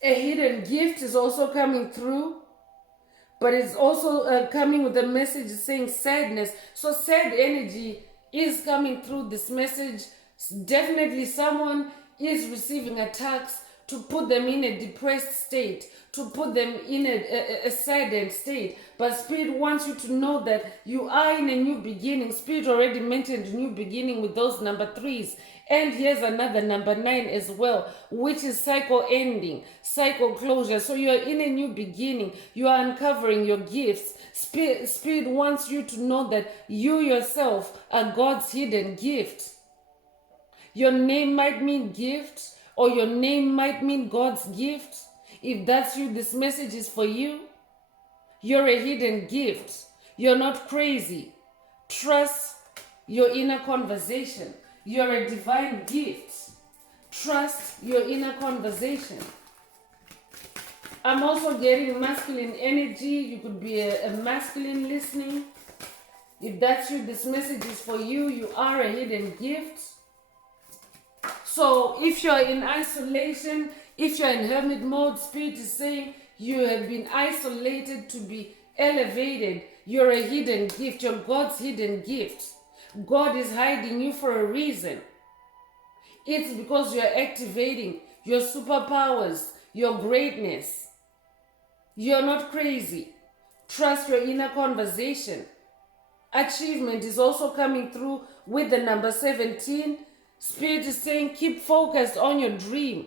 A hidden gift is also coming through, but it's also coming with a message saying sadness. So sad energy is coming through this message. Definitely someone is receiving attacks to put them in a depressed state, to put them in a saddened state. But Spirit wants you to know that you are in a new beginning. Spirit already mentioned new beginning with those number 3s. And here's another number 9 as well, which is cycle ending, cycle closure. So you are in a new beginning. You are uncovering your gifts. Spirit wants you to know that you yourself are God's hidden gift. Your name might mean gift, or your name might mean God's gift. If that's you, this message is for you. You're a hidden gift. You're not crazy. Trust your inner conversation. You're a divine gift. Trust your inner conversation. I'm also getting masculine energy. You could be a masculine listening. If that's you, this message is for you. You are a hidden gift. So if you're in isolation, if you're in hermit mode, Spirit is saying you have been isolated to be elevated. You're a hidden gift. You're God's hidden gift. God is hiding you for a reason. It's because you're activating your superpowers, your greatness. You're not crazy. Trust your inner conversation. Achievement is also coming through with the number 17. Spirit is saying keep focused on your dream.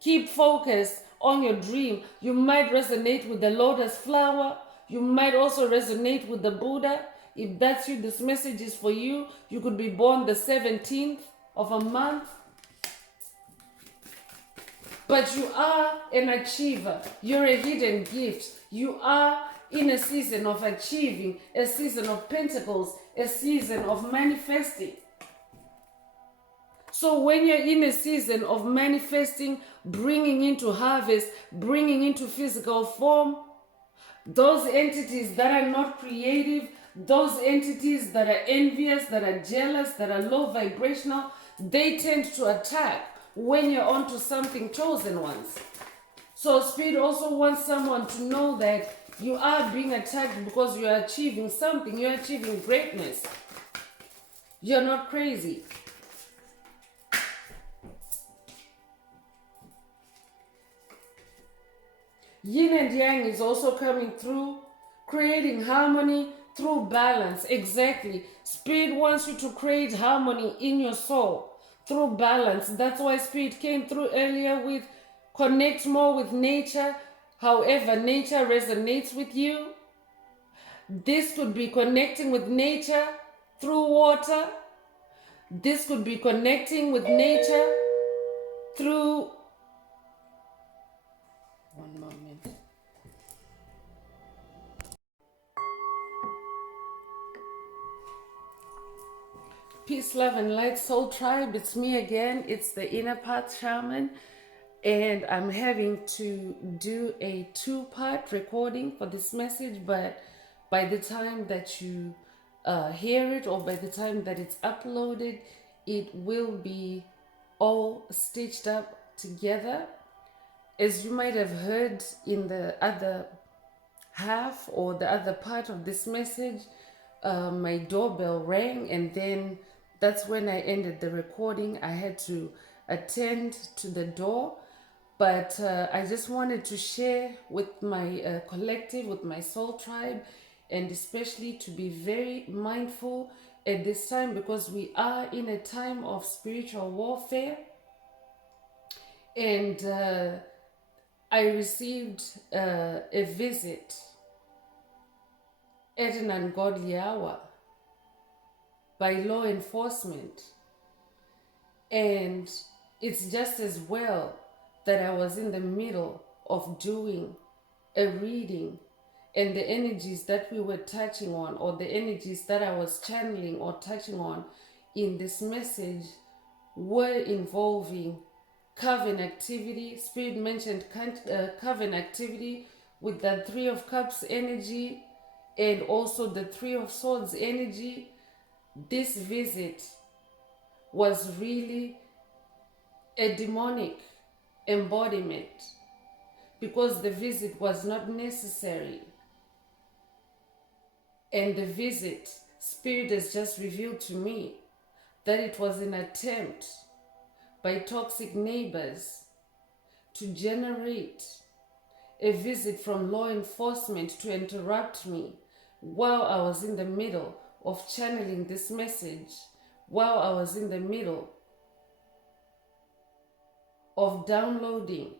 Keep focused on your dream. You might resonate with the lotus flower. You might also resonate with the Buddha. If that's you, this message is for you. You could be born the 17th of a month. But you are an achiever. You're a hidden gift. You are in a season of achieving, a season of pentacles, a season of manifesting. So when you're in a season of manifesting, bringing into harvest, bringing into physical form, those entities that are not creative, those entities that are envious, that are jealous, that are low vibrational, they tend to attack when you're onto something, chosen ones. So Spirit also wants someone to know that you are being attacked because you are achieving something. You're achieving greatness. You're not crazy. Yin and Yang is also coming through, creating harmony through balance. Exactly. Spirit wants you to create harmony in your soul through balance. That's why Spirit came through earlier with connect more with nature. However, nature resonates with you. This could be connecting with nature through water. This could be connecting with nature through... One moment. Peace, love, and light, soul tribe. It's me again. It's the Inner Path Shaman. And I'm having to do a 2-part recording for this message. But by the time that you hear it, or by the time that it's uploaded, it will be all stitched up together. As you might have heard in the other half or the other part of this message, my doorbell rang, and then that's when I ended the recording. I had to attend to the door, but I just wanted to share with my collective, with my soul tribe, and especially to be very mindful at this time, because we are in a time of spiritual warfare. And I received a visit at an ungodly hour by law enforcement. And it's just as well that I was in the middle of doing a reading, and the energies that we were touching on, or the energies that I was channeling or touching on in this message, were involving coven activity. Spirit mentioned coven activity with the 3 of Cups energy and also the 3 of Swords energy. This visit was really a demonic embodiment, because the visit was not necessary. And the visit, Spirit has just revealed to me that it was an attempt by toxic neighbors to generate a visit from law enforcement to interrupt me while I was in the middle of channeling this message, while I was in the middle of downloading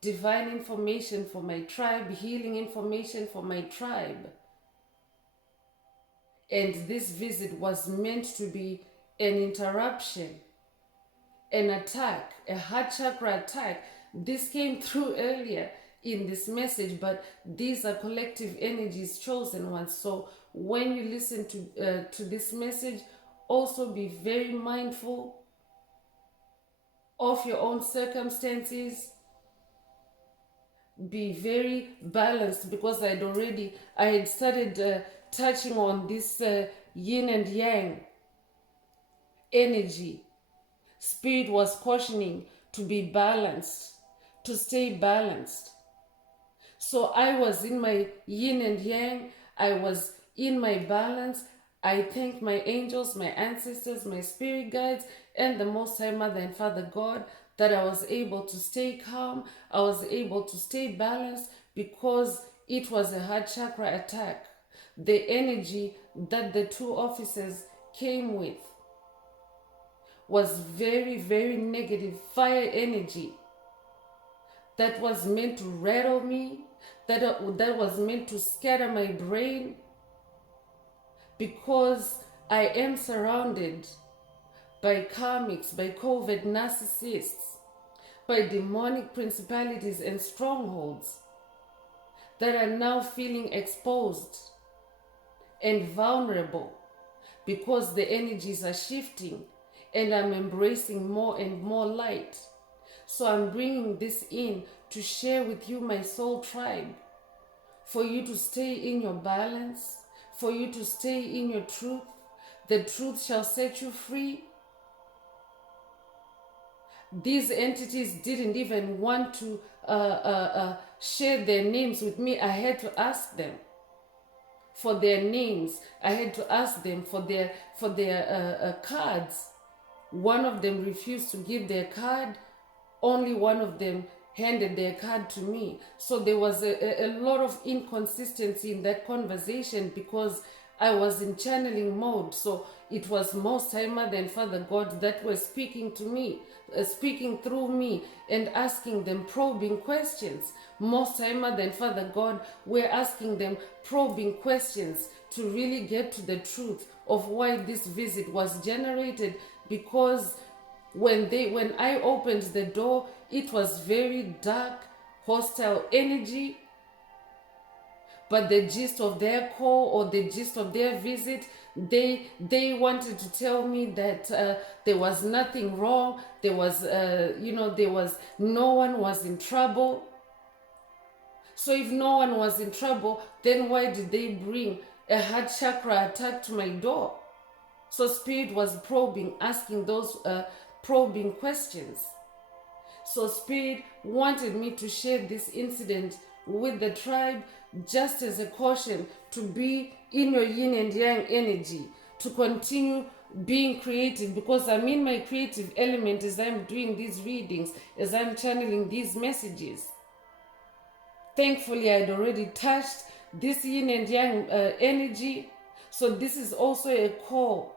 divine information for my tribe, healing information for my tribe. And this visit was meant to be an interruption, an attack, a heart chakra attack. This came through earlier in this message, but these are collective energies, chosen ones. So when you listen to this message, also be very mindful of your own circumstances. Be very balanced, because I had started touching on this yin and yang energy. Spirit was cautioning to be balanced, to stay balanced. So I was in my yin and yang, I was in my balance. I thank my angels, my ancestors, my spirit guides, and the Most High Mother and Father God that I was able to stay calm, I was able to stay balanced, because it was a heart chakra attack. The energy that the two officers came with was very, very negative fire energy that was meant to rattle me, that was meant to scatter my brain, because I am surrounded by karmics, by covert narcissists, by demonic principalities and strongholds that are now feeling exposed and vulnerable, because the energies are shifting and I'm embracing more and more light. So I'm bringing this in to share with you, my soul tribe, for you to stay in your balance, for you to stay in your truth. The truth shall set you free. These entities didn't even want to share their names with me. I had to ask them for their names. I had to ask them for their cards. One of them refused to give their card. Only one of them handed their card to me. So there was a lot of inconsistency in that conversation, because I was in channeling mode. So it was Most High Mother and Father God that were speaking to me, speaking through me, and asking them probing questions. Most High Mother and Father God were asking them probing questions to really get to the truth of why this visit was generated. Because when I opened the door, it was very dark, hostile energy. But the gist of their call, or the gist of their visit, they wanted to tell me that there was nothing wrong. There was, no one was in trouble. So if no one was in trouble, then why did they bring a heart chakra attack to my door? So Spirit was probing, asking those probing questions. So Spirit wanted me to share this incident with the tribe, just as a caution to be in your yin and yang energy, to continue being creative, because I'm in my creative element as I'm doing these readings, as I'm channeling these messages. Thankfully, I'd already touched this yin and yang energy. So this is also a call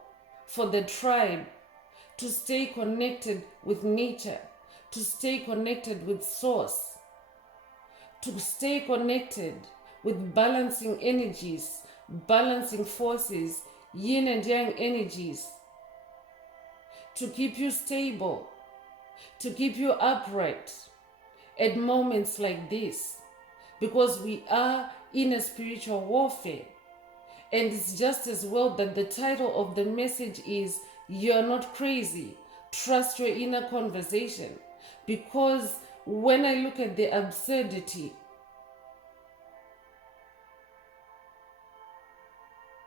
for the tribe to stay connected with nature, to stay connected with source, to stay connected with balancing energies, balancing forces, yin and yang energies, to keep you stable, to keep you upright at moments like this, because we are in a spiritual warfare. And it's just as well that the title of the message is "You're Not Crazy, Trust Your Inner Conversation." Because when I look at the absurdity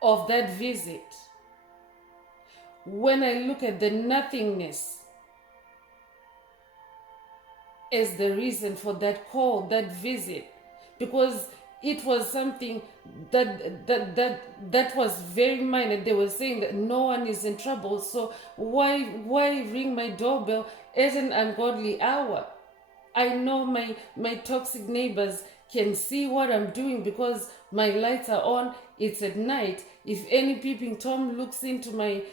of that visit, when I look at the nothingness as the reason for that call, that visit, because it was something that was very minor. They were saying that no one is in trouble, so why ring my doorbell at an ungodly hour? I know my toxic neighbors can see what I'm doing because my lights are on. It's at night. If any peeping Tom looks into my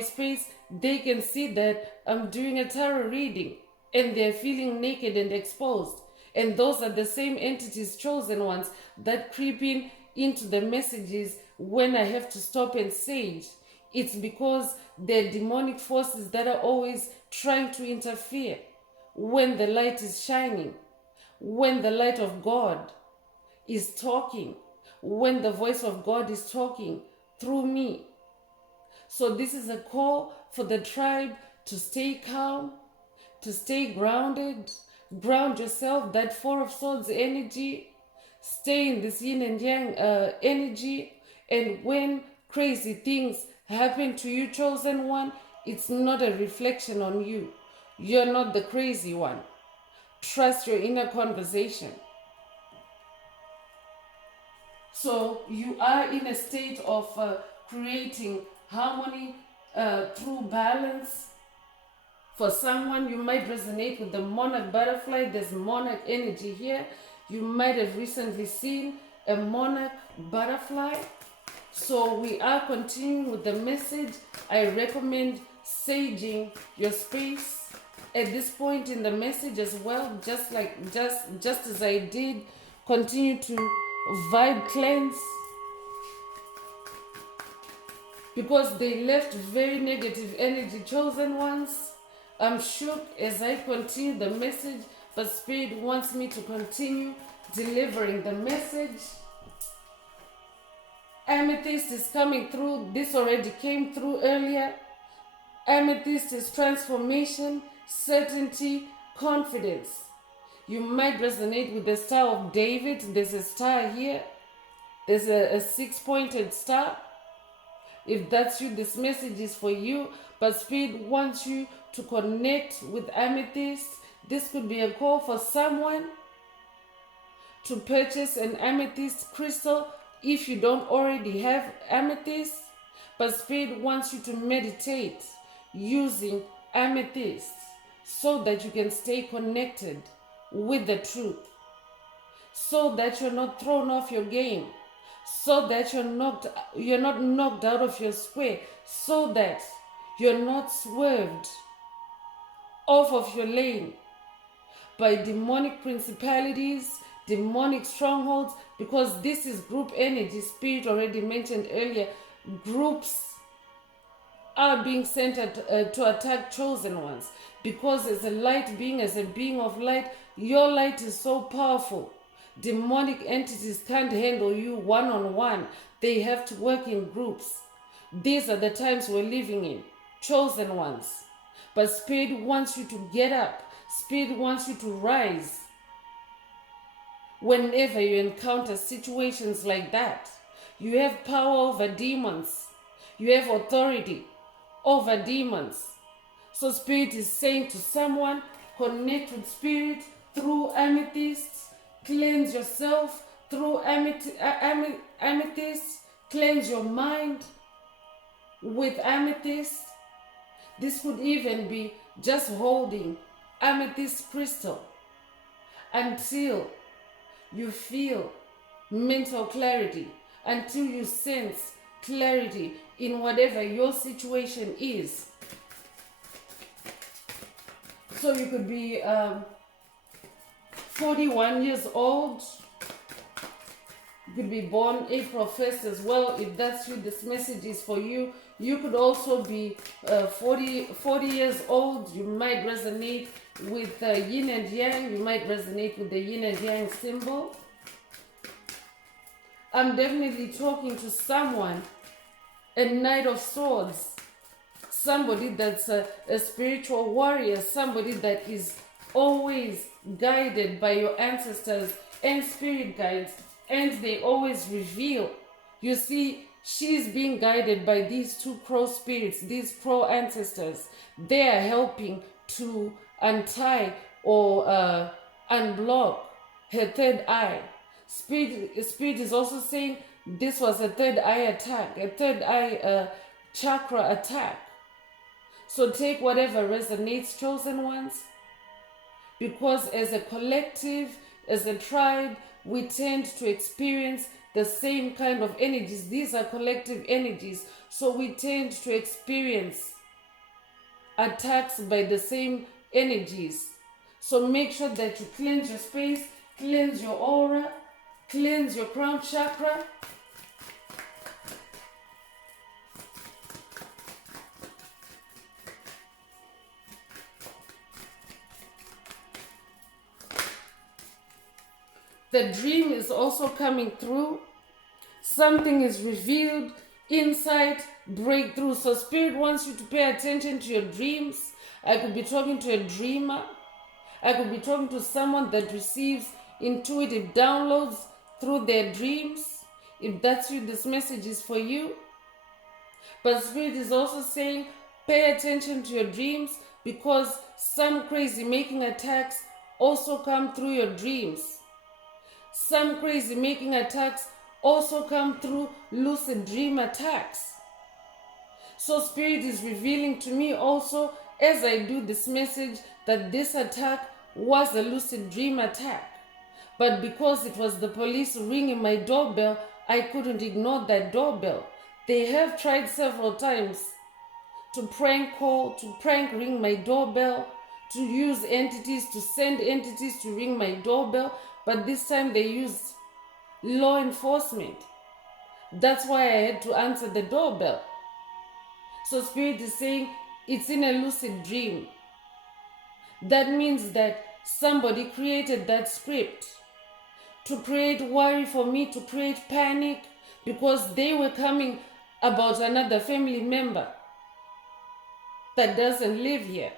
space, they can see that I'm doing a tarot reading, and they're feeling naked and exposed. And those are the same entities, chosen ones, that creep into the messages when I have to stop and sage. It's because they're demonic forces that are always trying to interfere when the light is shining, when the light of God is talking, when the voice of God is talking through me. So this is a call for the tribe to stay calm, to stay grounded. Ground yourself, that Four of Swords energy. Stay in this yin and yang energy. And when crazy things happen to you, chosen one, it's not a reflection on you. You're not the crazy one. Trust your inner conversation. So you are in a state of creating harmony through balance. For someone, you might resonate with the monarch butterfly. There's monarch energy here. You might have recently seen a monarch butterfly. So we are continuing with the message. I recommend saging your space at this point in the message as well, just as I did. Continue to vibe cleanse, because they left very negative energy, chosen ones. I'm shook as I continue the message, but Spirit wants me to continue delivering the message. Amethyst is coming through. This already came through earlier. Amethyst is transformation, certainty, confidence. You might resonate with the Star of David. There's a star here. There's a six-pointed star. If that's you, this message is for you. But Spirit wants you to connect with amethyst. This could be a call for someone to purchase an amethyst crystal if you don't already have amethyst. But Spirit wants you to meditate using amethyst so that you can stay connected with the truth, so that you're not thrown off your game, so that you're not knocked out of your square, so that you're not swerved off of your lane by demonic principalities, demonic strongholds, because this is group energy. Spirit already mentioned earlier, groups are being sent to attack chosen ones, because as a light being, as a being of light, your light is so powerful. Demonic entities can't handle you one-on-one. They have to work in groups. These are the times we're living in, chosen ones. But Spirit wants you to get up. Spirit wants you to rise. Whenever you encounter situations like that, you have power over demons. You have authority over demons. So Spirit is saying to someone, connect with Spirit through amethyst. Cleanse yourself through amethyst. Cleanse your mind with amethyst. This could even be just holding amethyst crystal until you feel mental clarity, until you sense clarity in whatever your situation is. So you could be 41 years old. You could be born April 1st as well. If that's you, this message is for you. You could also be 40 years old. You might resonate with yin and yang. You might resonate with the yin and yang symbol. I'm definitely talking to someone, a Knight of Swords. Somebody that's a spiritual warrior. Somebody that is always guided by your ancestors and spirit guides, and they always reveal. You see, she's being guided by these two crow spirits, these crow ancestors. They are helping to untie or unblock her third eye, Spirit is also saying this was a third eye attack, a third eye chakra attack. So take whatever resonates, chosen ones, because as a collective, as a tribe, we tend to experience the same kind of energies. These are collective energies, so we tend to experience attacks by the same energies. So make sure that you cleanse your space, cleanse your aura, cleanse your crown chakra. The dream is also coming through. Something is revealed, insight, breakthrough. So Spirit wants you to pay attention to your dreams. I could be talking to a dreamer. I could be talking to someone that receives intuitive downloads through their dreams. If that's you, this message is for you. But Spirit is also saying, pay attention to your dreams, because some crazy making attacks also come through your dreams. Some crazy making attacks also come through lucid dream attacks. So Spirit is revealing to me also, as I do this message, that this attack was a lucid dream attack. But because it was the police ringing my doorbell, I couldn't ignore that doorbell. They have tried several times to prank call, to prank ring my doorbell, to use entities, to send entities to ring my doorbell, but this time they used law enforcement. That's why I had to answer the doorbell. So Spirit is saying it's in a lucid dream. That means that somebody created that script to create worry for me, to create panic, because they were coming about another family member that doesn't live here.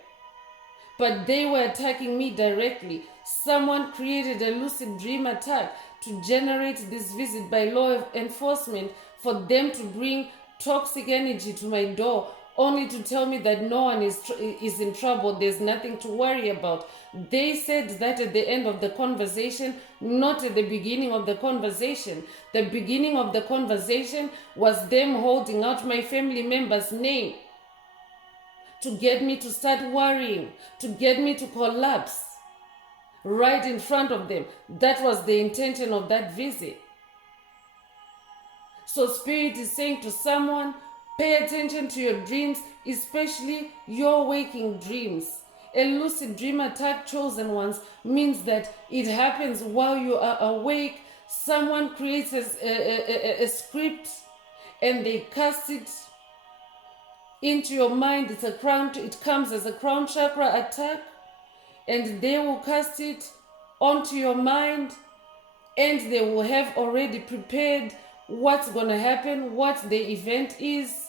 But they were attacking me directly. Someone created a lucid dream attack to generate this visit by law enforcement for them to bring toxic energy to my door, only to tell me that no one is in trouble, there's nothing to worry about. They said that at the end of the conversation, not at the beginning of the conversation. The beginning of the conversation was them holding out my family member's name to get me to start worrying, to get me to collapse right in front of them. That was the intention of that visit. So Spirit is saying to someone, pay attention to your dreams, especially your waking dreams. A lucid dream attack, chosen ones, means that it happens while you are awake. Someone creates a script and they cast it into your mind. It comes as a crown chakra attack, and they will cast it onto your mind, and they will have already prepared what's going to happen, what the event is,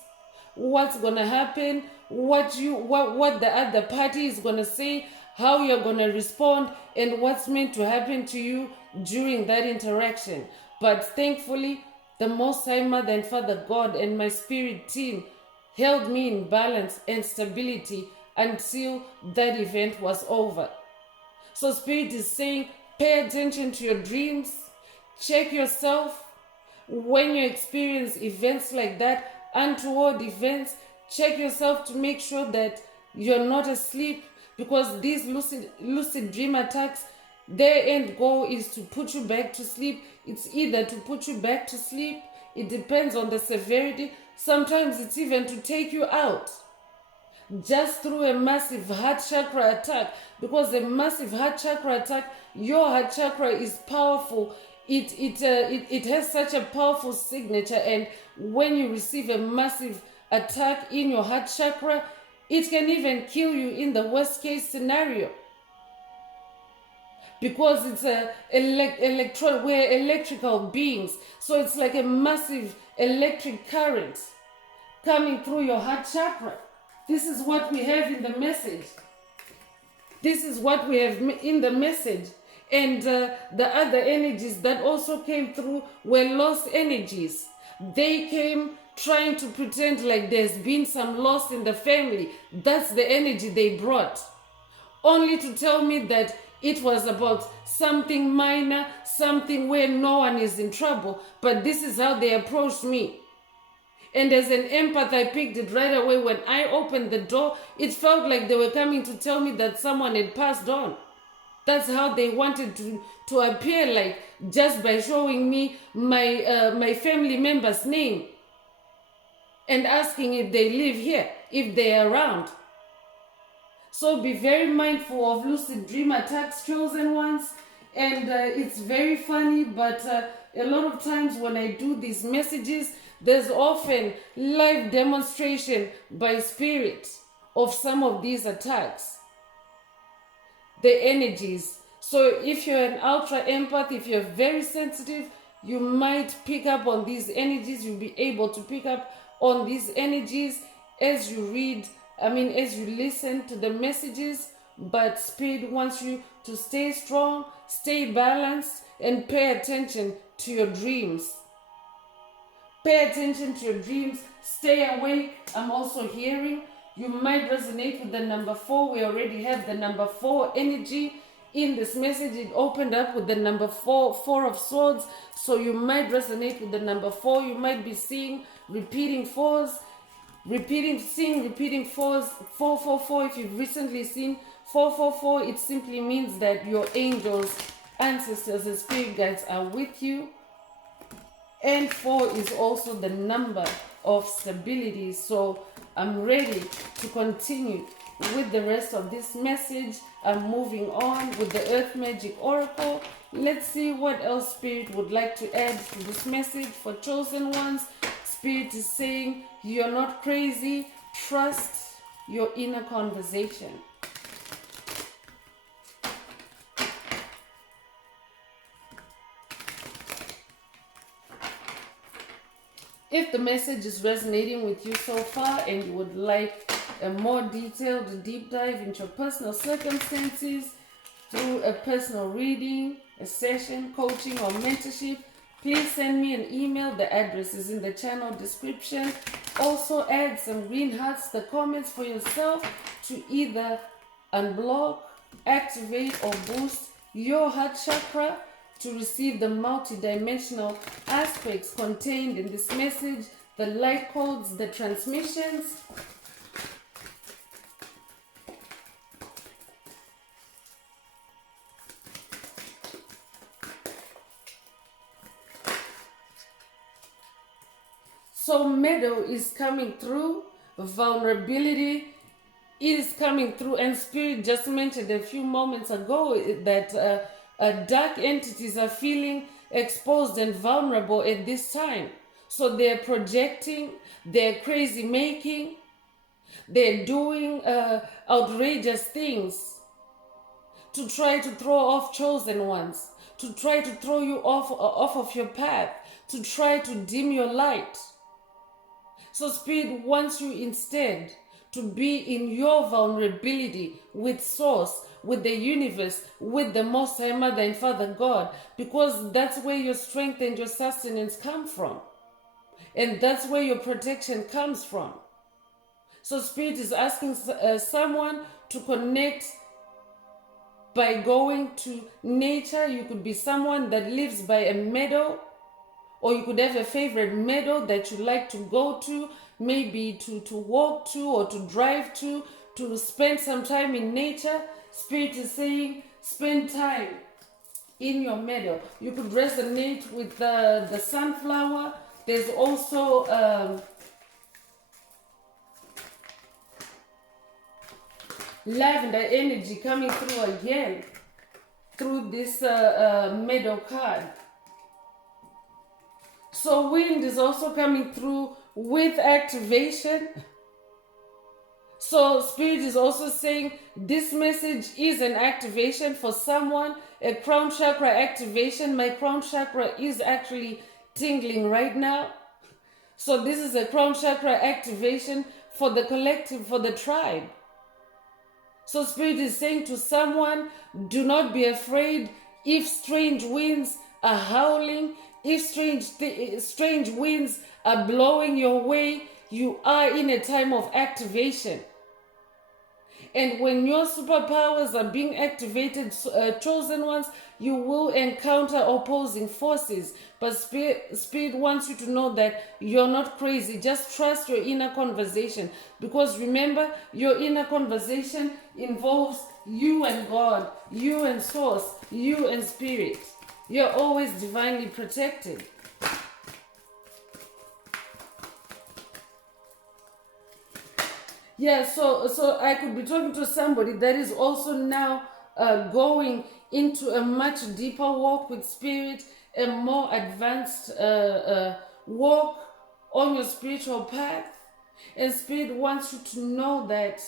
what's going to happen, what the other party is going to say, how you're going to respond, and what's meant to happen to you during that interaction. But thankfully, the Most High Mother and Father God and my spirit team held me in balance and stability until that event was over. So Spirit is saying, pay attention to your dreams, check yourself. When you experience events like that, untoward events, check yourself to make sure that you're not asleep, because these lucid dream attacks, their end goal is to put you back to sleep. It's either to put you back to sleep, it depends on the severity. Sometimes it's even to take you out just through a massive heart chakra attack, because a massive heart chakra attack, your heart chakra is powerful. It has such a powerful signature, and when you receive a massive attack in your heart chakra, it can even kill you in the worst case scenario, because it's we're electrical beings. So it's like a massive electric current coming through your heart chakra. This is what we have in the message. This is what we have in the message. And the other energies that also came through were lost energies. They came trying to pretend like there's been some loss in the family. That's the energy they brought. Only to tell me that It was about something minor, something where no one is in trouble. But this is how they approached me. And as an empath, I picked it right away. When I opened the door, it felt like they were coming to tell me that someone had passed on. That's how they wanted to appear, like just by showing me my family member's name and asking if they live here, if they're around. So be very mindful of lucid dream attacks, chosen ones. And it's very funny, but a lot of times when I do these messages, there's often live demonstration by spirit of some of these attacks, the energies. So if you're an ultra empath, if you're very sensitive, you might pick up on these energies. You'll be able to pick up on these energies as you read, as you listen to the messages. But Spirit wants you to stay strong, stay balanced, and pay attention to your dreams. Pay attention to your dreams. Stay awake. I'm also hearing you might resonate with the number 4. We already have the number 4 energy in this message. It opened up with the number 4 of swords. So you might resonate with the number 4. You might be seeing repeating 4s. Repeating 4s. 444. If you've recently seen 444, it simply means that your angels, ancestors, and spirit guides are with you. And 4 is also the number of stability. So I'm ready to continue with the rest of this message. I'm moving on with the Earth Magic Oracle. Let's see what else Spirit would like to add to this message for chosen ones. Spirit is saying, you're not crazy. Trust your inner conversation. If the message is resonating with you so far and you would like a more detailed deep dive into your personal circumstances through a personal reading, a session, coaching, or mentorship, please send me an email. The address is in the channel description. Also add some green hearts, the comments for yourself to either unblock, activate, or boost your heart chakra to receive the multidimensional aspects contained in this message, the light codes, the transmissions. So meadow is coming through, vulnerability is coming through, and Spirit just mentioned a few moments ago that dark entities are feeling exposed and vulnerable at this time. So they're projecting, they're crazy making, they're doing outrageous things to try to throw off chosen ones, to try to throw you off of your path, to try to dim your light. So Spirit wants you instead to be in your vulnerability with Source, with the universe, with the Most High Mother and Father God, because that's where your strength and your sustenance come from. And that's where your protection comes from. So Spirit is asking someone to connect by going to nature. You could be someone that lives by a meadow, or you could have a favorite meadow that you like to go to, maybe to walk to or to drive to spend some time in nature. Spirit is saying, spend time in your meadow. You could resonate with the sunflower. There's also lavender energy coming through again through this meadow card. So wind is also coming through with activation. So Spirit is also saying this message is an activation for someone, a crown chakra activation. My crown chakra is actually tingling right now. So this is a crown chakra activation for the collective, for the tribe. So Spirit is saying to someone, do not be afraid if strange winds are howling, if strange winds are blowing your way. You are in a time of activation. And when your superpowers are being activated, chosen ones, you will encounter opposing forces. But Spirit wants you to know that you're not crazy. Just trust your inner conversation. Because remember, your inner conversation involves you and God, you and Source, you and Spirit. You're always divinely protected. Yeah, so I could be talking to somebody that is also now going into a much deeper walk with Spirit, a more advanced walk on your spiritual path. And Spirit wants you to know that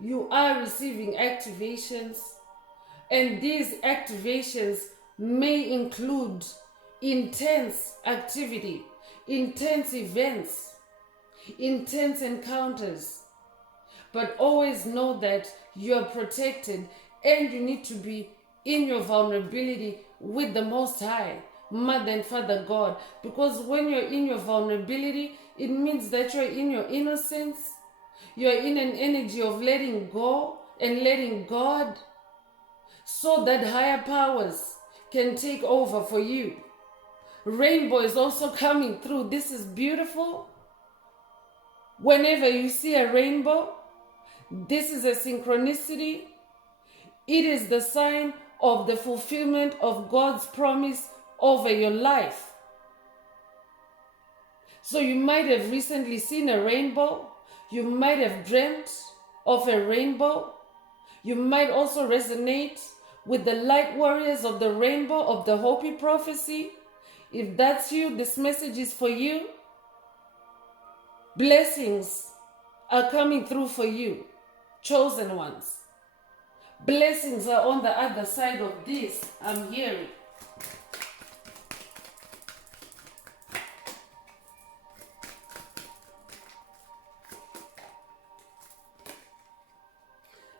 you are receiving activations, and these activations may include intense activity, intense events, intense encounters. But always know that you're protected, and you need to be in your vulnerability with the Most High, Mother and Father God. Because when you're in your vulnerability, it means that you're in your innocence. You're in an energy of letting go and letting God, so that higher powers can take over for you. Rainbow is also coming through. This is beautiful. Whenever you see a rainbow, this is a synchronicity. It is the sign of the fulfillment of God's promise over your life. So you might have recently seen a rainbow. You might have dreamt of a rainbow. You might also resonate with the light warriors of the rainbow of the Hopi prophecy. If that's you, this message is for you. Blessings are coming through for you, chosen ones. Blessings are on the other side of this, I'm hearing.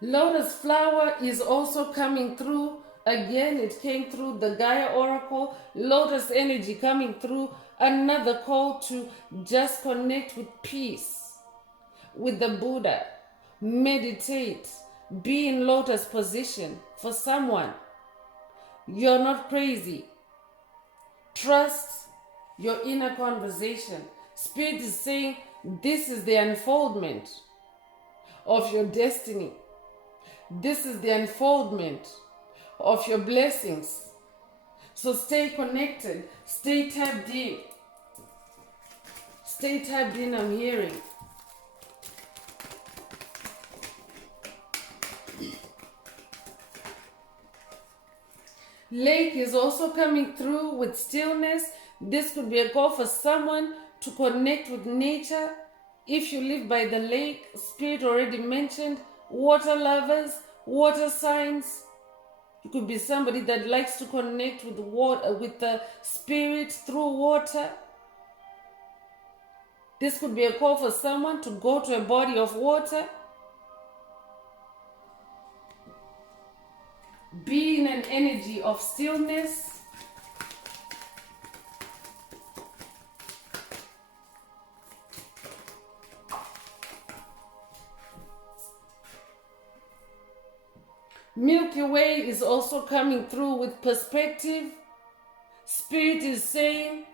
Lotus flower is also coming through. Again, it came through the Gaia Oracle. Lotus energy coming through. Another call to just connect with peace, with the Buddha. Meditate. Be in lotus position for someone. You're not crazy. Trust your inner conversation. Spirit is saying this is the unfoldment of your destiny. This is the unfoldment of your blessings. So stay connected. Stay tapped in. Stay tapped in, I'm hearing. Lake is also coming through with stillness. This could be a call for someone to connect with nature. If you live by the lake, Spirit already mentioned water lovers, water signs. You could be somebody that likes to connect with water, with the Spirit through water. This could be a call for someone to go to a body of water. Be in an energy of stillness. Milky Way is also coming through with perspective. Spirit is saying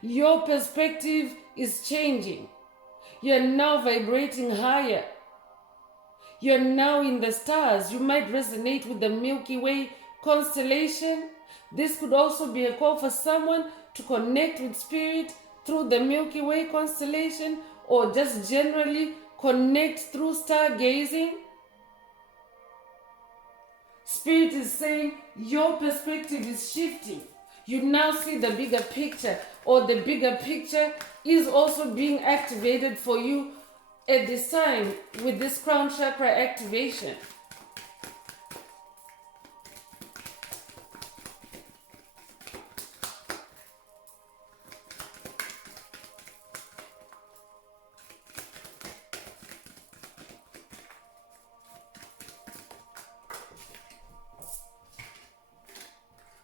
your perspective is changing. You're now vibrating higher. You're now in the stars. You might resonate with the Milky Way constellation. This could also be a call for someone to connect with Spirit through the Milky Way constellation, or just generally connect through stargazing. Spirit is saying your perspective is shifting. You now see the bigger picture, or the bigger picture is also being activated for you at this time with this crown chakra activation.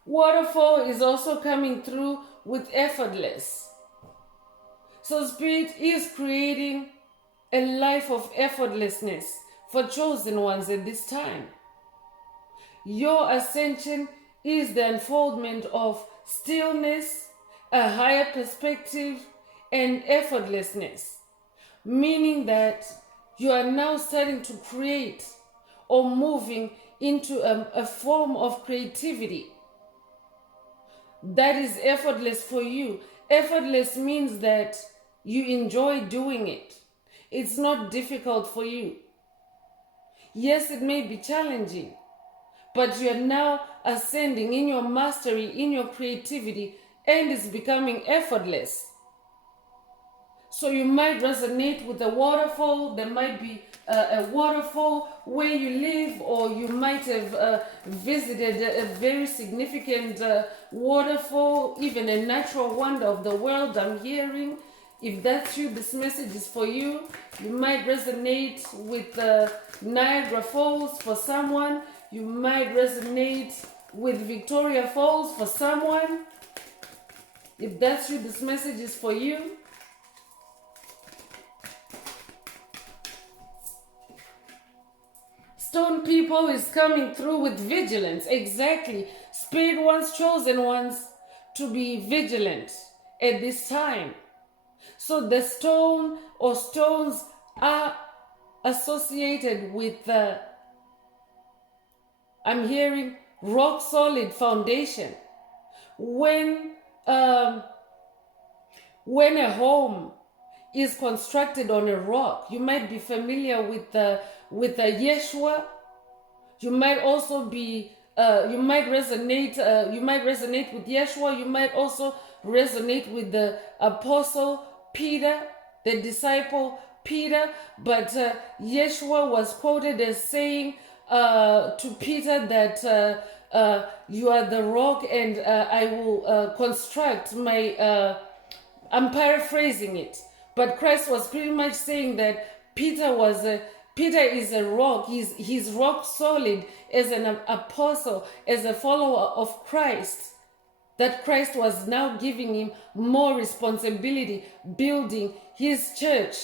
Waterfall is also coming through with effortless. So Spirit is creating a life of effortlessness for chosen ones at this time. Your ascension is the unfoldment of stillness, a higher perspective, and effortlessness, meaning that you are now starting to create or moving into a form of creativity that is effortless for you. Effortless means that you enjoy doing it. It's not difficult for you. Yes, it may be challenging, but you are now ascending in your mastery, in your creativity, and it's becoming effortless. So you might resonate with a waterfall. There might be a waterfall where you live, or you might have visited a very significant waterfall, even a natural wonder of the world. I'm hearing, if that's you, this message is for you. You might resonate with Niagara Falls for someone. You might resonate with Victoria Falls for someone. If that's you, this message is for you. Stone people is coming through with vigilance. Exactly. Spirit wants chosen ones to be vigilant at this time. So the stone or stones are associated with I'm hearing rock solid foundation. When a home is constructed on a rock, you might be familiar with the Yeshua. You might also be you might resonate with Yeshua. You might also resonate with the apostle Peter, the disciple Peter. But Yeshua was quoted as saying to Peter that you are the rock, and I will construct my I'm paraphrasing it, but Christ was pretty much saying that Peter is a rock. He's rock solid as an apostle, as a follower of Christ. That Christ was now giving him more responsibility, building his church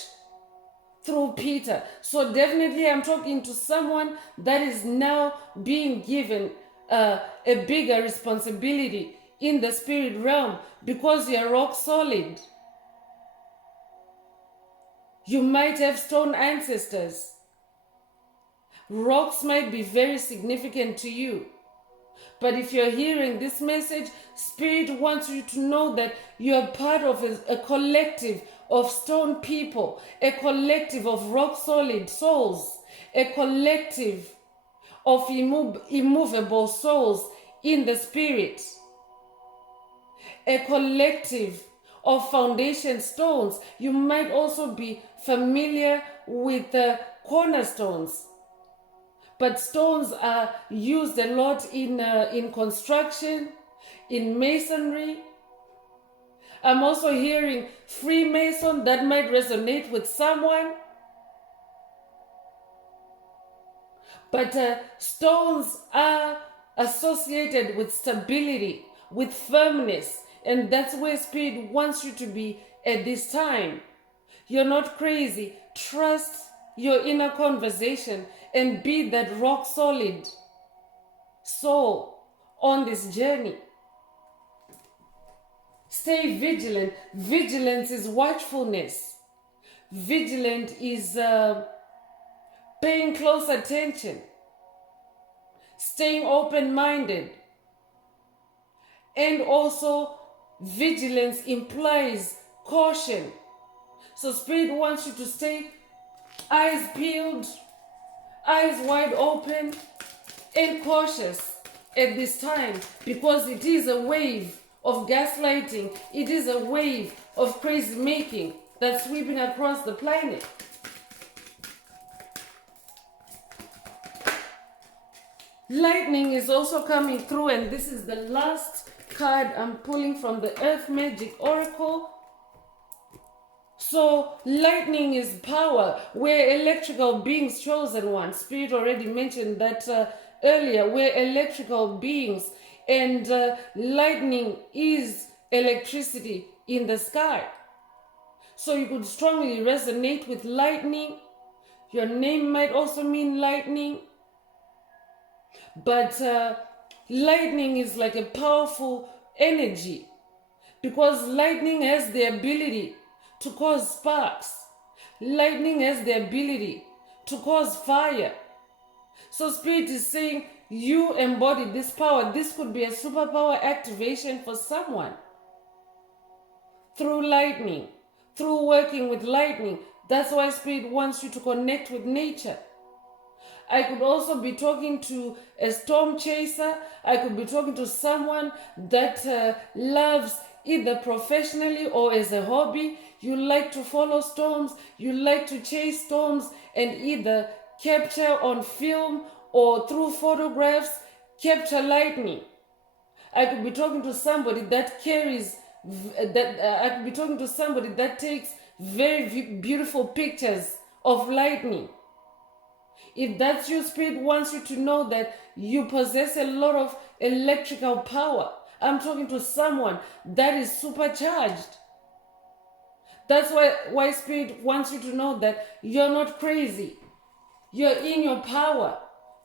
through Peter. So definitely I'm talking to someone that is now being given a bigger responsibility in the spirit realm, because you're rock solid. You might have stone ancestors. Rocks might be very significant to you. But if you're hearing this message, Spirit wants you to know that you're part of a collective of stone people, a collective of rock solid souls, a collective of immovable souls in the Spirit, a collective of foundation stones. You might also be familiar with the cornerstones, but stones are used a lot in construction, in masonry. I'm also hearing Freemason. That might resonate with someone. But stones are associated with stability, with firmness, and that's where Spirit wants you to be at this time. You're not crazy. Trust your inner conversation and be that rock solid soul on this journey. Stay vigilant. Vigilance is watchfulness. Vigilant is paying close attention, staying open-minded. And also, vigilance implies caution. So Spirit wants you to stay eyes peeled, eyes wide open, and cautious at this time, because it is a wave of gaslighting. It is a wave of crazy making that's sweeping across the planet. Lightning is also coming through, and this is the last card I'm pulling from the Earth Magic Oracle. So lightning is power. We're electrical beings, chosen ones. Spirit already mentioned that earlier. We're electrical beings, and lightning is electricity in the sky. So you could strongly resonate with lightning. Your name might also mean lightning. But lightning is like a powerful energy, because lightning has the ability to cause sparks. Lightning has the ability to cause fire. So Spirit is saying you embody this power. This could be a superpower activation for someone. Through lightning, through working with lightning. That's why Spirit wants you to connect with nature. I could also be talking to a storm chaser. I could be talking to someone that loves, either professionally or as a hobby. You like to follow storms, you like to chase storms and either capture on film or through photographs, capture lightning. I could be talking to somebody that carries I could be talking to somebody that takes very beautiful pictures of lightning. If that's your Spirit wants you to know that you possess a lot of electrical power. I'm talking to someone that is supercharged. That's why Spirit wants you to know that you're not crazy. You're in your power.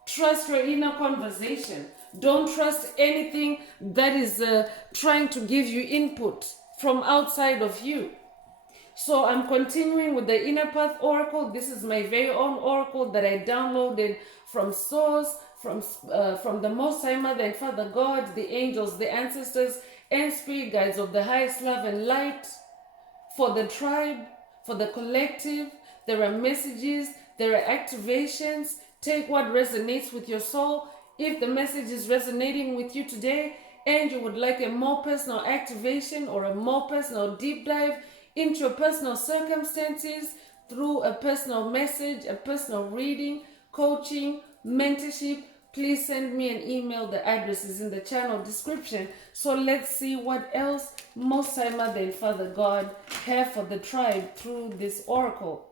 Trust your inner conversation. Don't trust anything that is trying to give you input from outside of you. So I'm continuing with the Inner Path Oracle. This is my very own oracle that I downloaded from Source, from the Most High Mother and Father God, the angels, the ancestors, and spirit guides of the highest love and light. For the tribe, for the collective, there are messages, there are activations. Take what resonates with your soul. If the message is resonating with you today and you would like a more personal activation or a more personal deep dive into your personal circumstances through a personal message, a personal reading, coaching, mentorship, please send me an email. The address is in the channel description. So let's see what else Most High Mother and Father God have for the tribe through this oracle.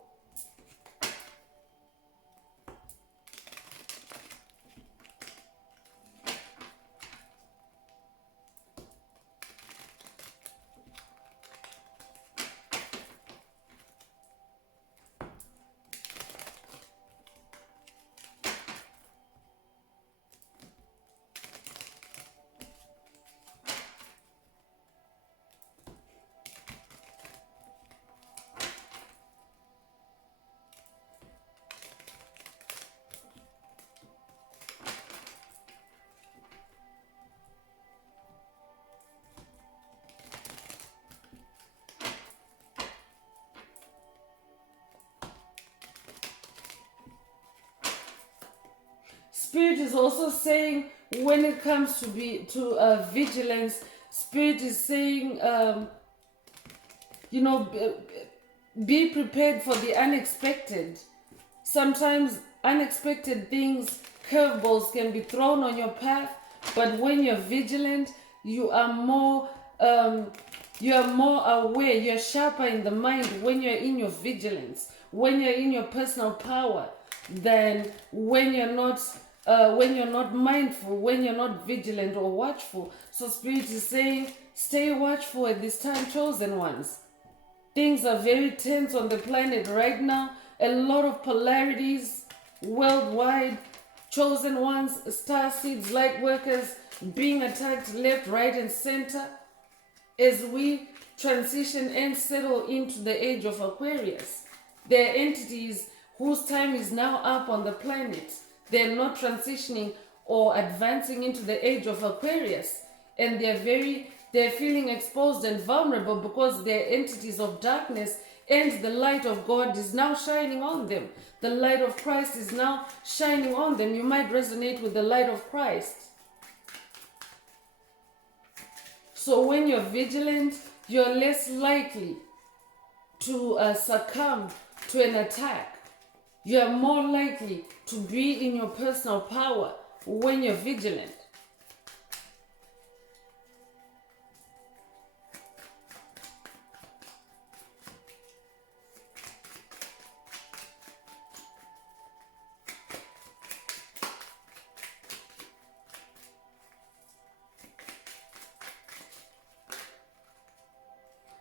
Spirit is also saying, when it comes to vigilance, Spirit is saying, be prepared for the unexpected. Sometimes unexpected things, curveballs can be thrown on your path, but when you're vigilant, you are more aware, you're sharper in the mind when you're in your vigilance, when you're in your personal power, than when you're not mindful, when you're not vigilant or watchful. So Spirit is saying, stay watchful at this time, chosen ones. Things are very tense on the planet right now. A lot of polarities worldwide. Chosen ones, star seeds, light workers being attacked left, right, and center as we transition and settle into the age of Aquarius. There are entities whose time is now up on the planet. They're not transitioning or advancing into the age of Aquarius, and they're feeling exposed and vulnerable because they're entities of darkness, and the light of God is now shining on them. The light of Christ is now shining on them. You might resonate with the light of Christ. So when you're vigilant, you're less likely to succumb to an attack. You're more likely to be in your personal power when you're vigilant.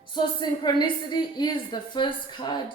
So synchronicity is the first card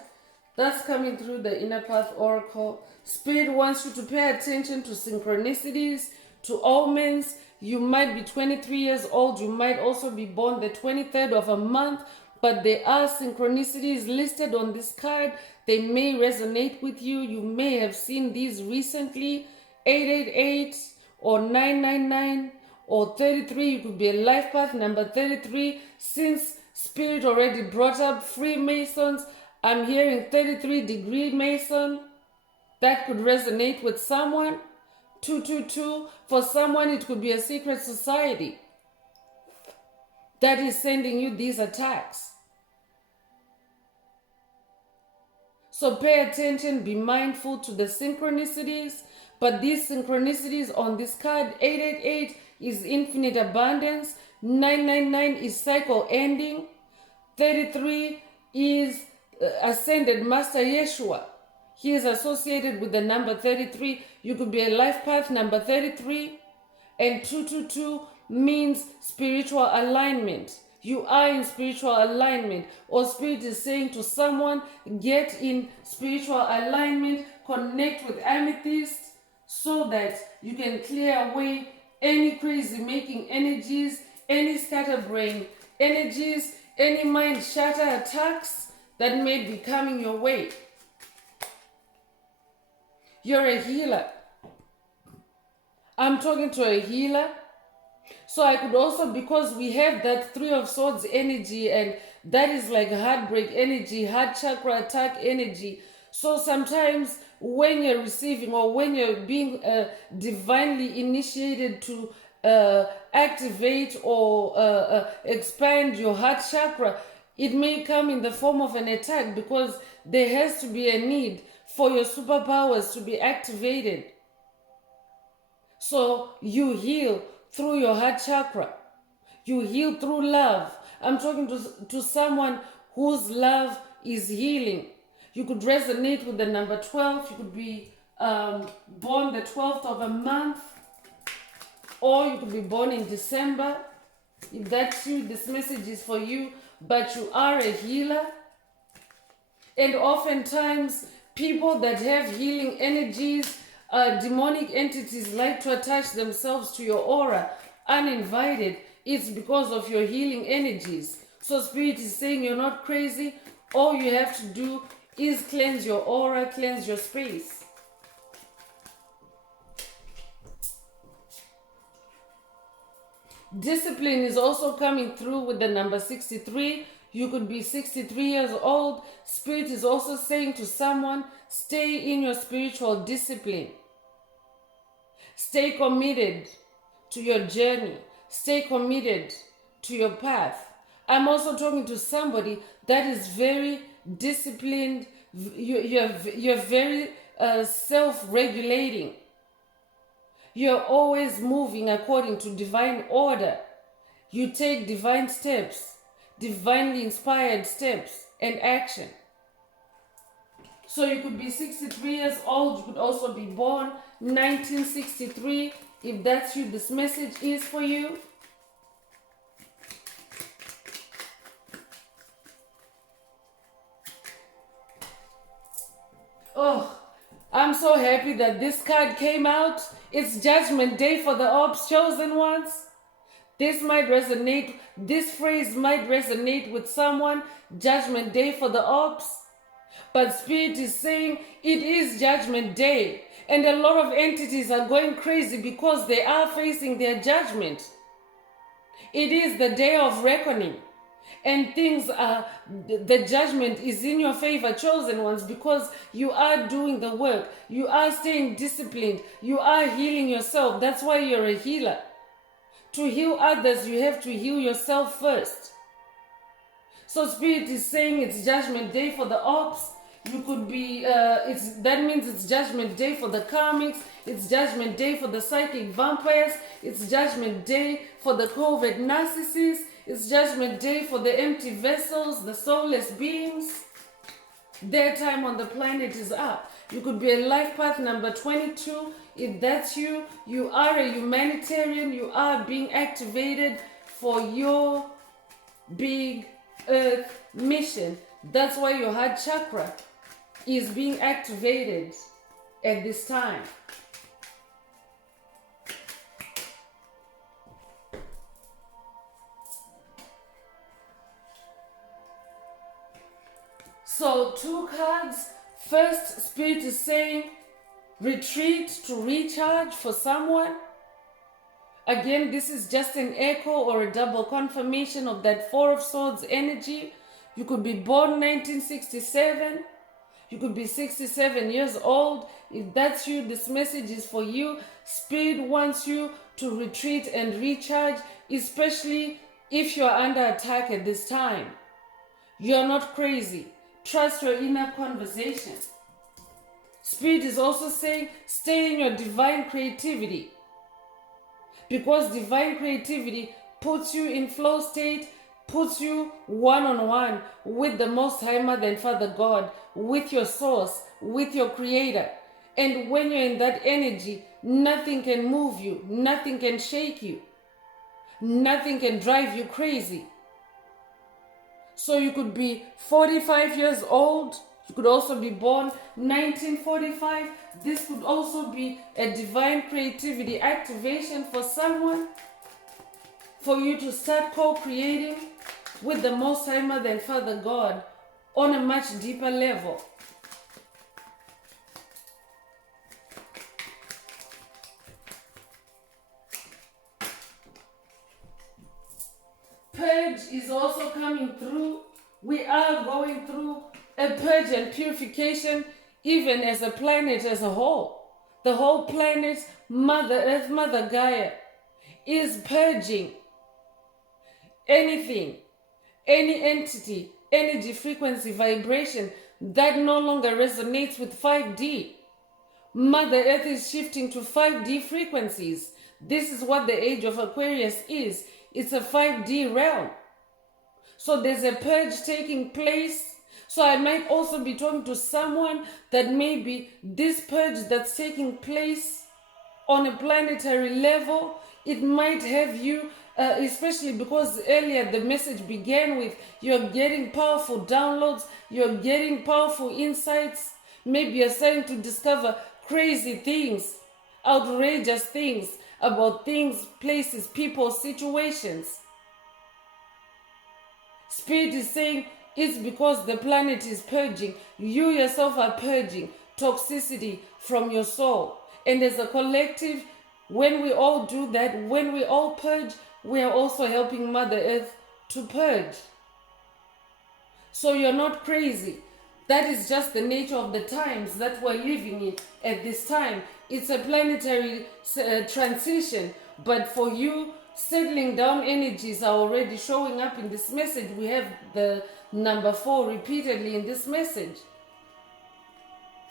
That's coming through the Inner Path Oracle. Spirit wants you to pay attention to synchronicities, to omens. You might be 23 years old. You might also be born the 23rd of a month. But there are synchronicities listed on this card. They may resonate with you. You may have seen these recently. 888 or 999 or 33. You could be a life path number 33. Since Spirit already brought up Freemasons, I'm hearing 33-degree Mason. That could resonate with someone. 222. For someone, it could be a secret society that is sending you these attacks. So pay attention, be mindful to the synchronicities. But these synchronicities on this card, 888 is infinite abundance. 999 is cycle ending. 33 is Ascended Master Yeshua. He is associated with the number 33. You could be a life path number 33. And 222 means spiritual alignment. You are in spiritual alignment. Or Spirit is saying to someone, get in spiritual alignment, connect with amethyst so that you can clear away any crazy making energies, any scatterbrain energies, any mind shatter attacks that may be coming your way. You're a healer. I'm talking to a healer. So I could also, because we have that Three of Swords energy, and that is like heartbreak energy, heart chakra attack energy. So sometimes when you're receiving or when you're being divinely initiated to activate or expand your heart chakra, it may come in the form of an attack because there has to be a need for your superpowers to be activated. So you heal through your heart chakra. You heal through love. I'm talking to someone whose love is healing. You could resonate with the number 12. You could be born the 12th of a month, or you could be born in December. If that's you, this message is for you. But you are a healer. And oftentimes, people that have healing energies, demonic entities like to attach themselves to your aura uninvited. It's because of your healing energies. So Spirit is saying you're not crazy. All you have to do is cleanse your aura, cleanse your space. Discipline is also coming through with the number 63. You could be 63 years old. Spirit is also saying to someone, stay in your spiritual discipline. Stay committed to your journey. Stay committed to your path. I'm also talking to somebody that is very disciplined. You're very self-regulating. You're always moving according to divine order. You take divine steps, divinely inspired steps and action. So you could be 63 years old. You could also be born 1963. If that's you, this message is for you. Oh, I'm so happy that this card came out. It's Judgment Day for the Orbs chosen ones. This might resonate, this phrase might resonate with someone. Judgment Day for the Orbs. But Spirit is saying it is Judgment Day. And a lot of entities are going crazy because they are facing their judgment. It is the day of reckoning. And things are, the judgment is in your favor, chosen ones, because you are doing the work. You are staying disciplined. You are healing yourself. That's why you're a healer. To heal others, you have to heal yourself first. So Spirit is saying it's Judgment Day for the Ops. You could be, that means it's Judgment Day for the Karmics. It's Judgment Day for the Psychic Vampires. It's Judgment Day for the COVID Narcissists. It's Judgment Day for the empty vessels, the soulless beings. Their time on the planet is up. You could be a life path number 22. If that's you, you are a humanitarian. You are being activated for your big earth mission. That's why your heart chakra is being activated at this time. So 2 cards. First, Spirit is saying retreat to recharge for someone. Again, this is just an echo or a double confirmation of that 4 of Swords energy. You could be born 1967. You could be 67 years old. If that's you, this message is for you. Spirit wants you to retreat and recharge, especially if you're under attack at this time. You're not crazy. Trust your inner conversation. Spirit is also saying stay in your divine creativity, because divine creativity puts you in flow state, puts you one-on-one with the Most High Mother and Father God, with your source, with your creator. And when you're in that energy, nothing can move you, nothing can shake you, nothing can drive you crazy. So you could be 45 years old, you could also be born 1945. This could also be a divine creativity activation for someone, for you to start co-creating with the Most High Mother and Father God on a much deeper level. Purge is also coming through. We are going through a purge and purification, even as a planet as a whole. The whole planet, Mother Earth, Mother Gaia, is purging anything, any entity, energy, frequency, vibration that no longer resonates with 5D. Mother Earth is shifting to 5D frequencies. This is what the age of Aquarius is. It's a 5D realm. So there's a purge taking place. So I might also be talking to someone that maybe this purge that's taking place on a planetary level, it might have you, especially because earlier the message began with you're getting powerful downloads, you're getting powerful insights. Maybe you're starting to discover crazy things, outrageous things about things, places, people, situations. Spirit is saying it's because the planet is purging. You yourself are purging toxicity from your soul. And as a collective, when we all do that, when we all purge, we are also helping Mother Earth to purge. So you're not crazy. That is just the nature of the times that we're living in at this time. It's a planetary transition. But for you, settling down energies are already showing up in this message. We have the number 4 repeatedly in this message.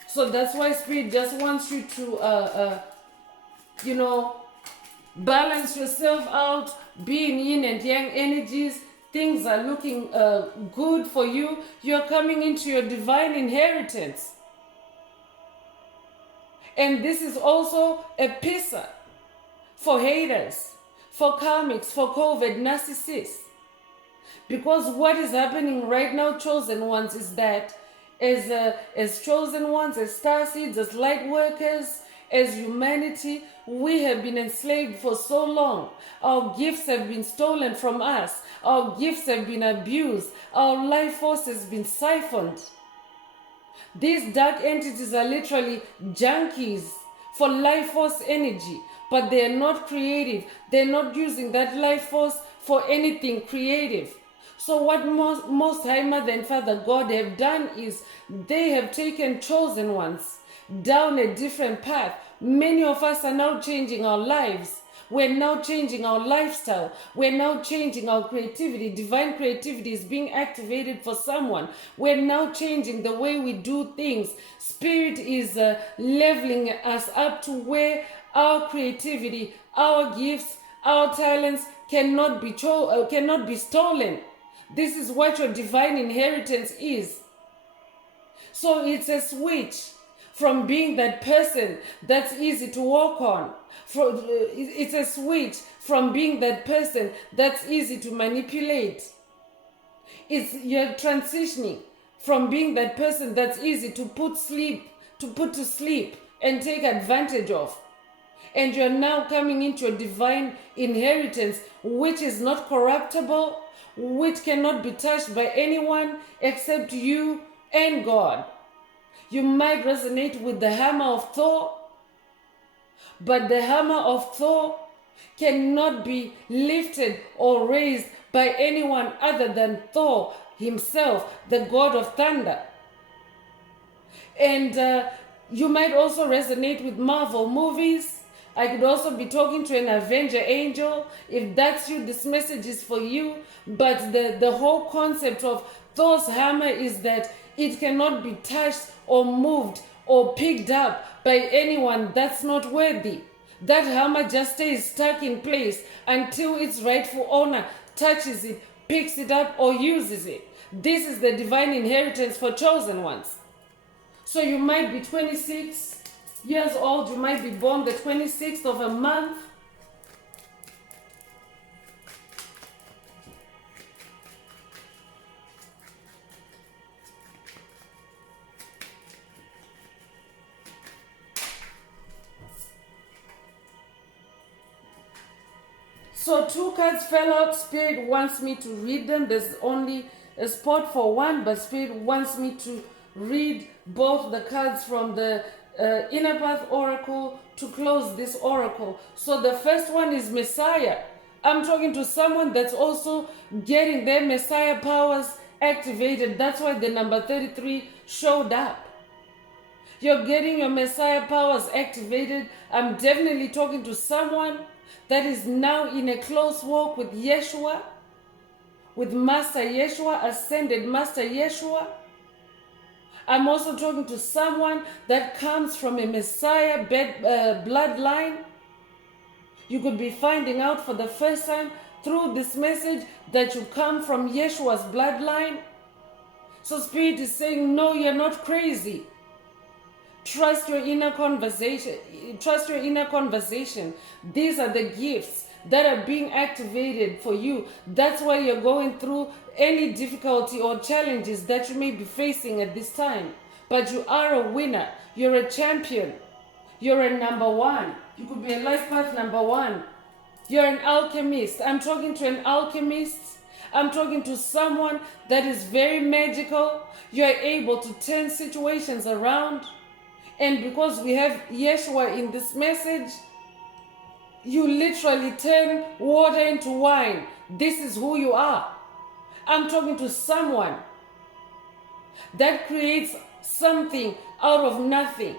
So that's why Spirit just wants you to, balance yourself out, be in yin and yang energies. Things are looking good for you. You're coming into your divine inheritance. And this is also a pisser for haters, for karmics, for COVID narcissists. Because what is happening right now, chosen ones, is that as chosen ones, as star seeds, as light workers, as humanity, we have been enslaved for so long. Our gifts have been stolen from us. Our gifts have been abused. Our life force has been siphoned. These dark entities are literally junkies for life force energy, but they are not creative. They're not using that life force for anything creative. So what Most High Mother and Father God have done is they have taken chosen ones down a different path. Many of us are now changing our lives. We're now changing our lifestyle. We're now changing our creativity. Divine creativity is being activated for someone. We're now changing the way we do things. Spirit is leveling us up to where our creativity, our gifts, our talents cannot be stolen. This is what your divine inheritance is. So it's a switch from being that person that's easy to walk on. It's a switch from being that person that's easy to manipulate. You're transitioning from being that person that's easy to put to sleep and take advantage of. And you're now coming into a divine inheritance, which is not corruptible, which cannot be touched by anyone except you and God. You might resonate with the hammer of Thor, but the hammer of Thor cannot be lifted or raised by anyone other than Thor himself, the god of thunder. And you might also resonate with Marvel movies. I could also be talking to an Avenger angel. If that's you, this message is for you. But the whole concept of Thor's hammer is that it cannot be touched or moved or picked up by anyone that's not worthy. That hammer just stays stuck in place until its rightful owner touches it, picks it up, or uses it. This is the divine inheritance for chosen ones. So you might be 26 years old, you might be born the 26th of a month. So 2 cards fell out. Spirit wants me to read them. There's only a spot for one, but Spirit wants me to read both the cards from the Inner Path Oracle to close this oracle. So the first one is Messiah. I'm talking to someone that's also getting their Messiah powers activated. That's why the number 33 showed up. You're getting your Messiah powers activated. I'm definitely talking to someone that is now in a close walk with Yeshua, with Master Yeshua, Ascended Master Yeshua. I'm also talking to someone that comes from a Messiah bloodline. You could be finding out for the first time through this message that you come from Yeshua's bloodline. So Spirit is saying, no, you're not crazy. Trust your inner conversation. Trust your inner conversation. These are the gifts that are being activated for you. That's why you're going through any difficulty or challenges that you may be facing at this time. But you are a winner. You're a champion. You're a number one. You could be a life path number one. You're an alchemist. I'm talking to an alchemist. I'm talking to someone that is very magical. You're able to turn situations around. And because we have Yeshua in this message, you literally turn water into wine. This is who you are. I'm talking to someone that creates something out of nothing.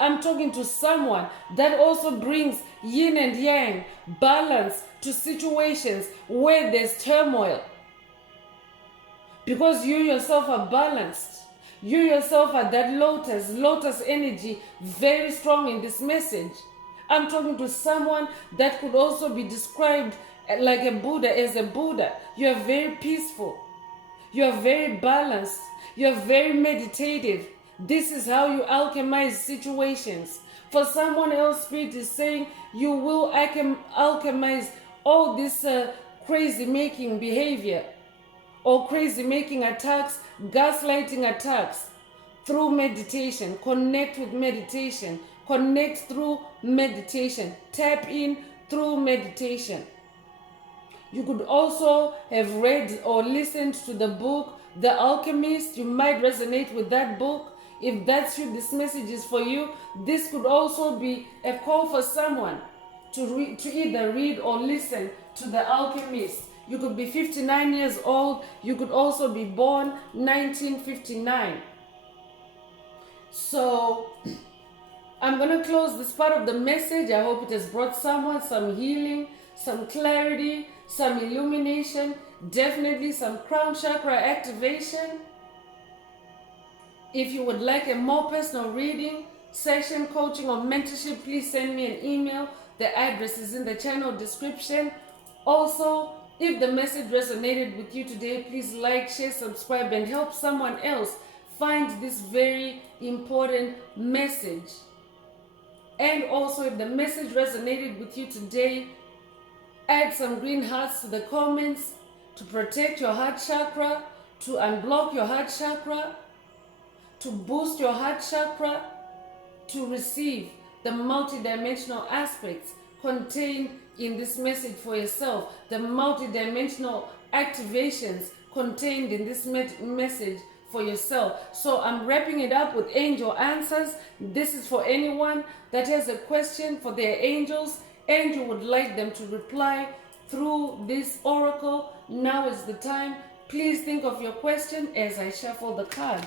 I'm talking to someone that also brings yin and yang, balance to situations where there's turmoil. Because you yourself are balanced. You yourself are that lotus energy, very strong in this message. I'm talking to someone that could also be described like a Buddha, as a Buddha. You are very peaceful. You are very balanced. You are very meditative. This is how you alchemize situations. For someone else, Spirit is saying you will alchemize all this crazy making behavior or crazy making attacks, gaslighting attacks through meditation. Connect with meditation. Connect through meditation. Tap in through meditation. You could also have read or listened to the book, The Alchemist. You might resonate with that book. If that's you, this message is for you. This could also be a call for someone to either read or listen to The Alchemist. You could be 59 years old. You could also be born 1959. So I'm going to close this part of the message. I hope it has brought someone some healing, some clarity, some illumination, definitely some crown chakra activation. If you would like a more personal reading, session, coaching, or mentorship, please send me an email. The address is in the channel description. Also, if the message resonated with you today, please like, share, subscribe, and help someone else find this very important message. And also, if the message resonated with you today, add some green hearts to the comments to protect your heart chakra, to unblock your heart chakra, to boost your heart chakra, to receive the multidimensional aspects contained in this message for yourself, the multidimensional activations contained in this message for yourself. So I'm wrapping it up with angel answers. This is for anyone that has a question for their angels and you would like them to reply through this oracle. Now is the time. Please think of your question as I shuffle the cards.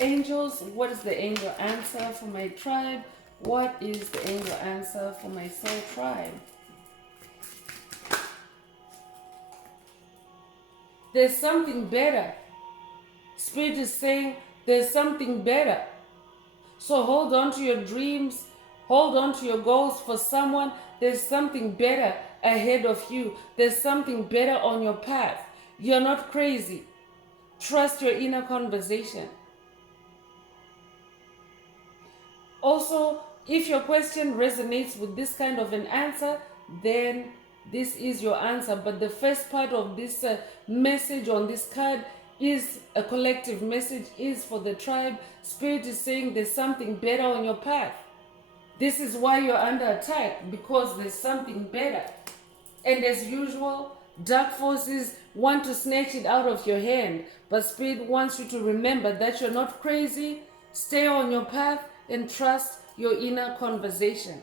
Angels, what is the angel answer for my tribe? What is the angel answer for my soul tribe? There's something better. Spirit is saying there's something better. So hold on to your dreams. Hold on to your goals for someone. There's something better ahead of you. There's something better on your path. You're not crazy. Trust your inner conversation. Also, if your question resonates with this kind of an answer, then this is your answer. But the first part of this message on this card is a collective message, is for the tribe. Spirit is saying there's something better on your path. This is why you're under attack, because there's something better. And as usual, dark forces want to snatch it out of your hand. But Spirit wants you to remember that you're not crazy. Stay on your path and trust your inner conversation.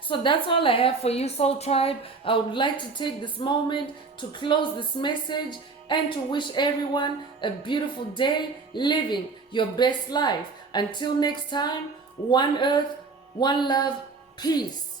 So that's all I have for you, Soul Tribe. I would like to take this moment to close this message and to wish everyone a beautiful day living your best life. Until next time, one earth, one love, peace.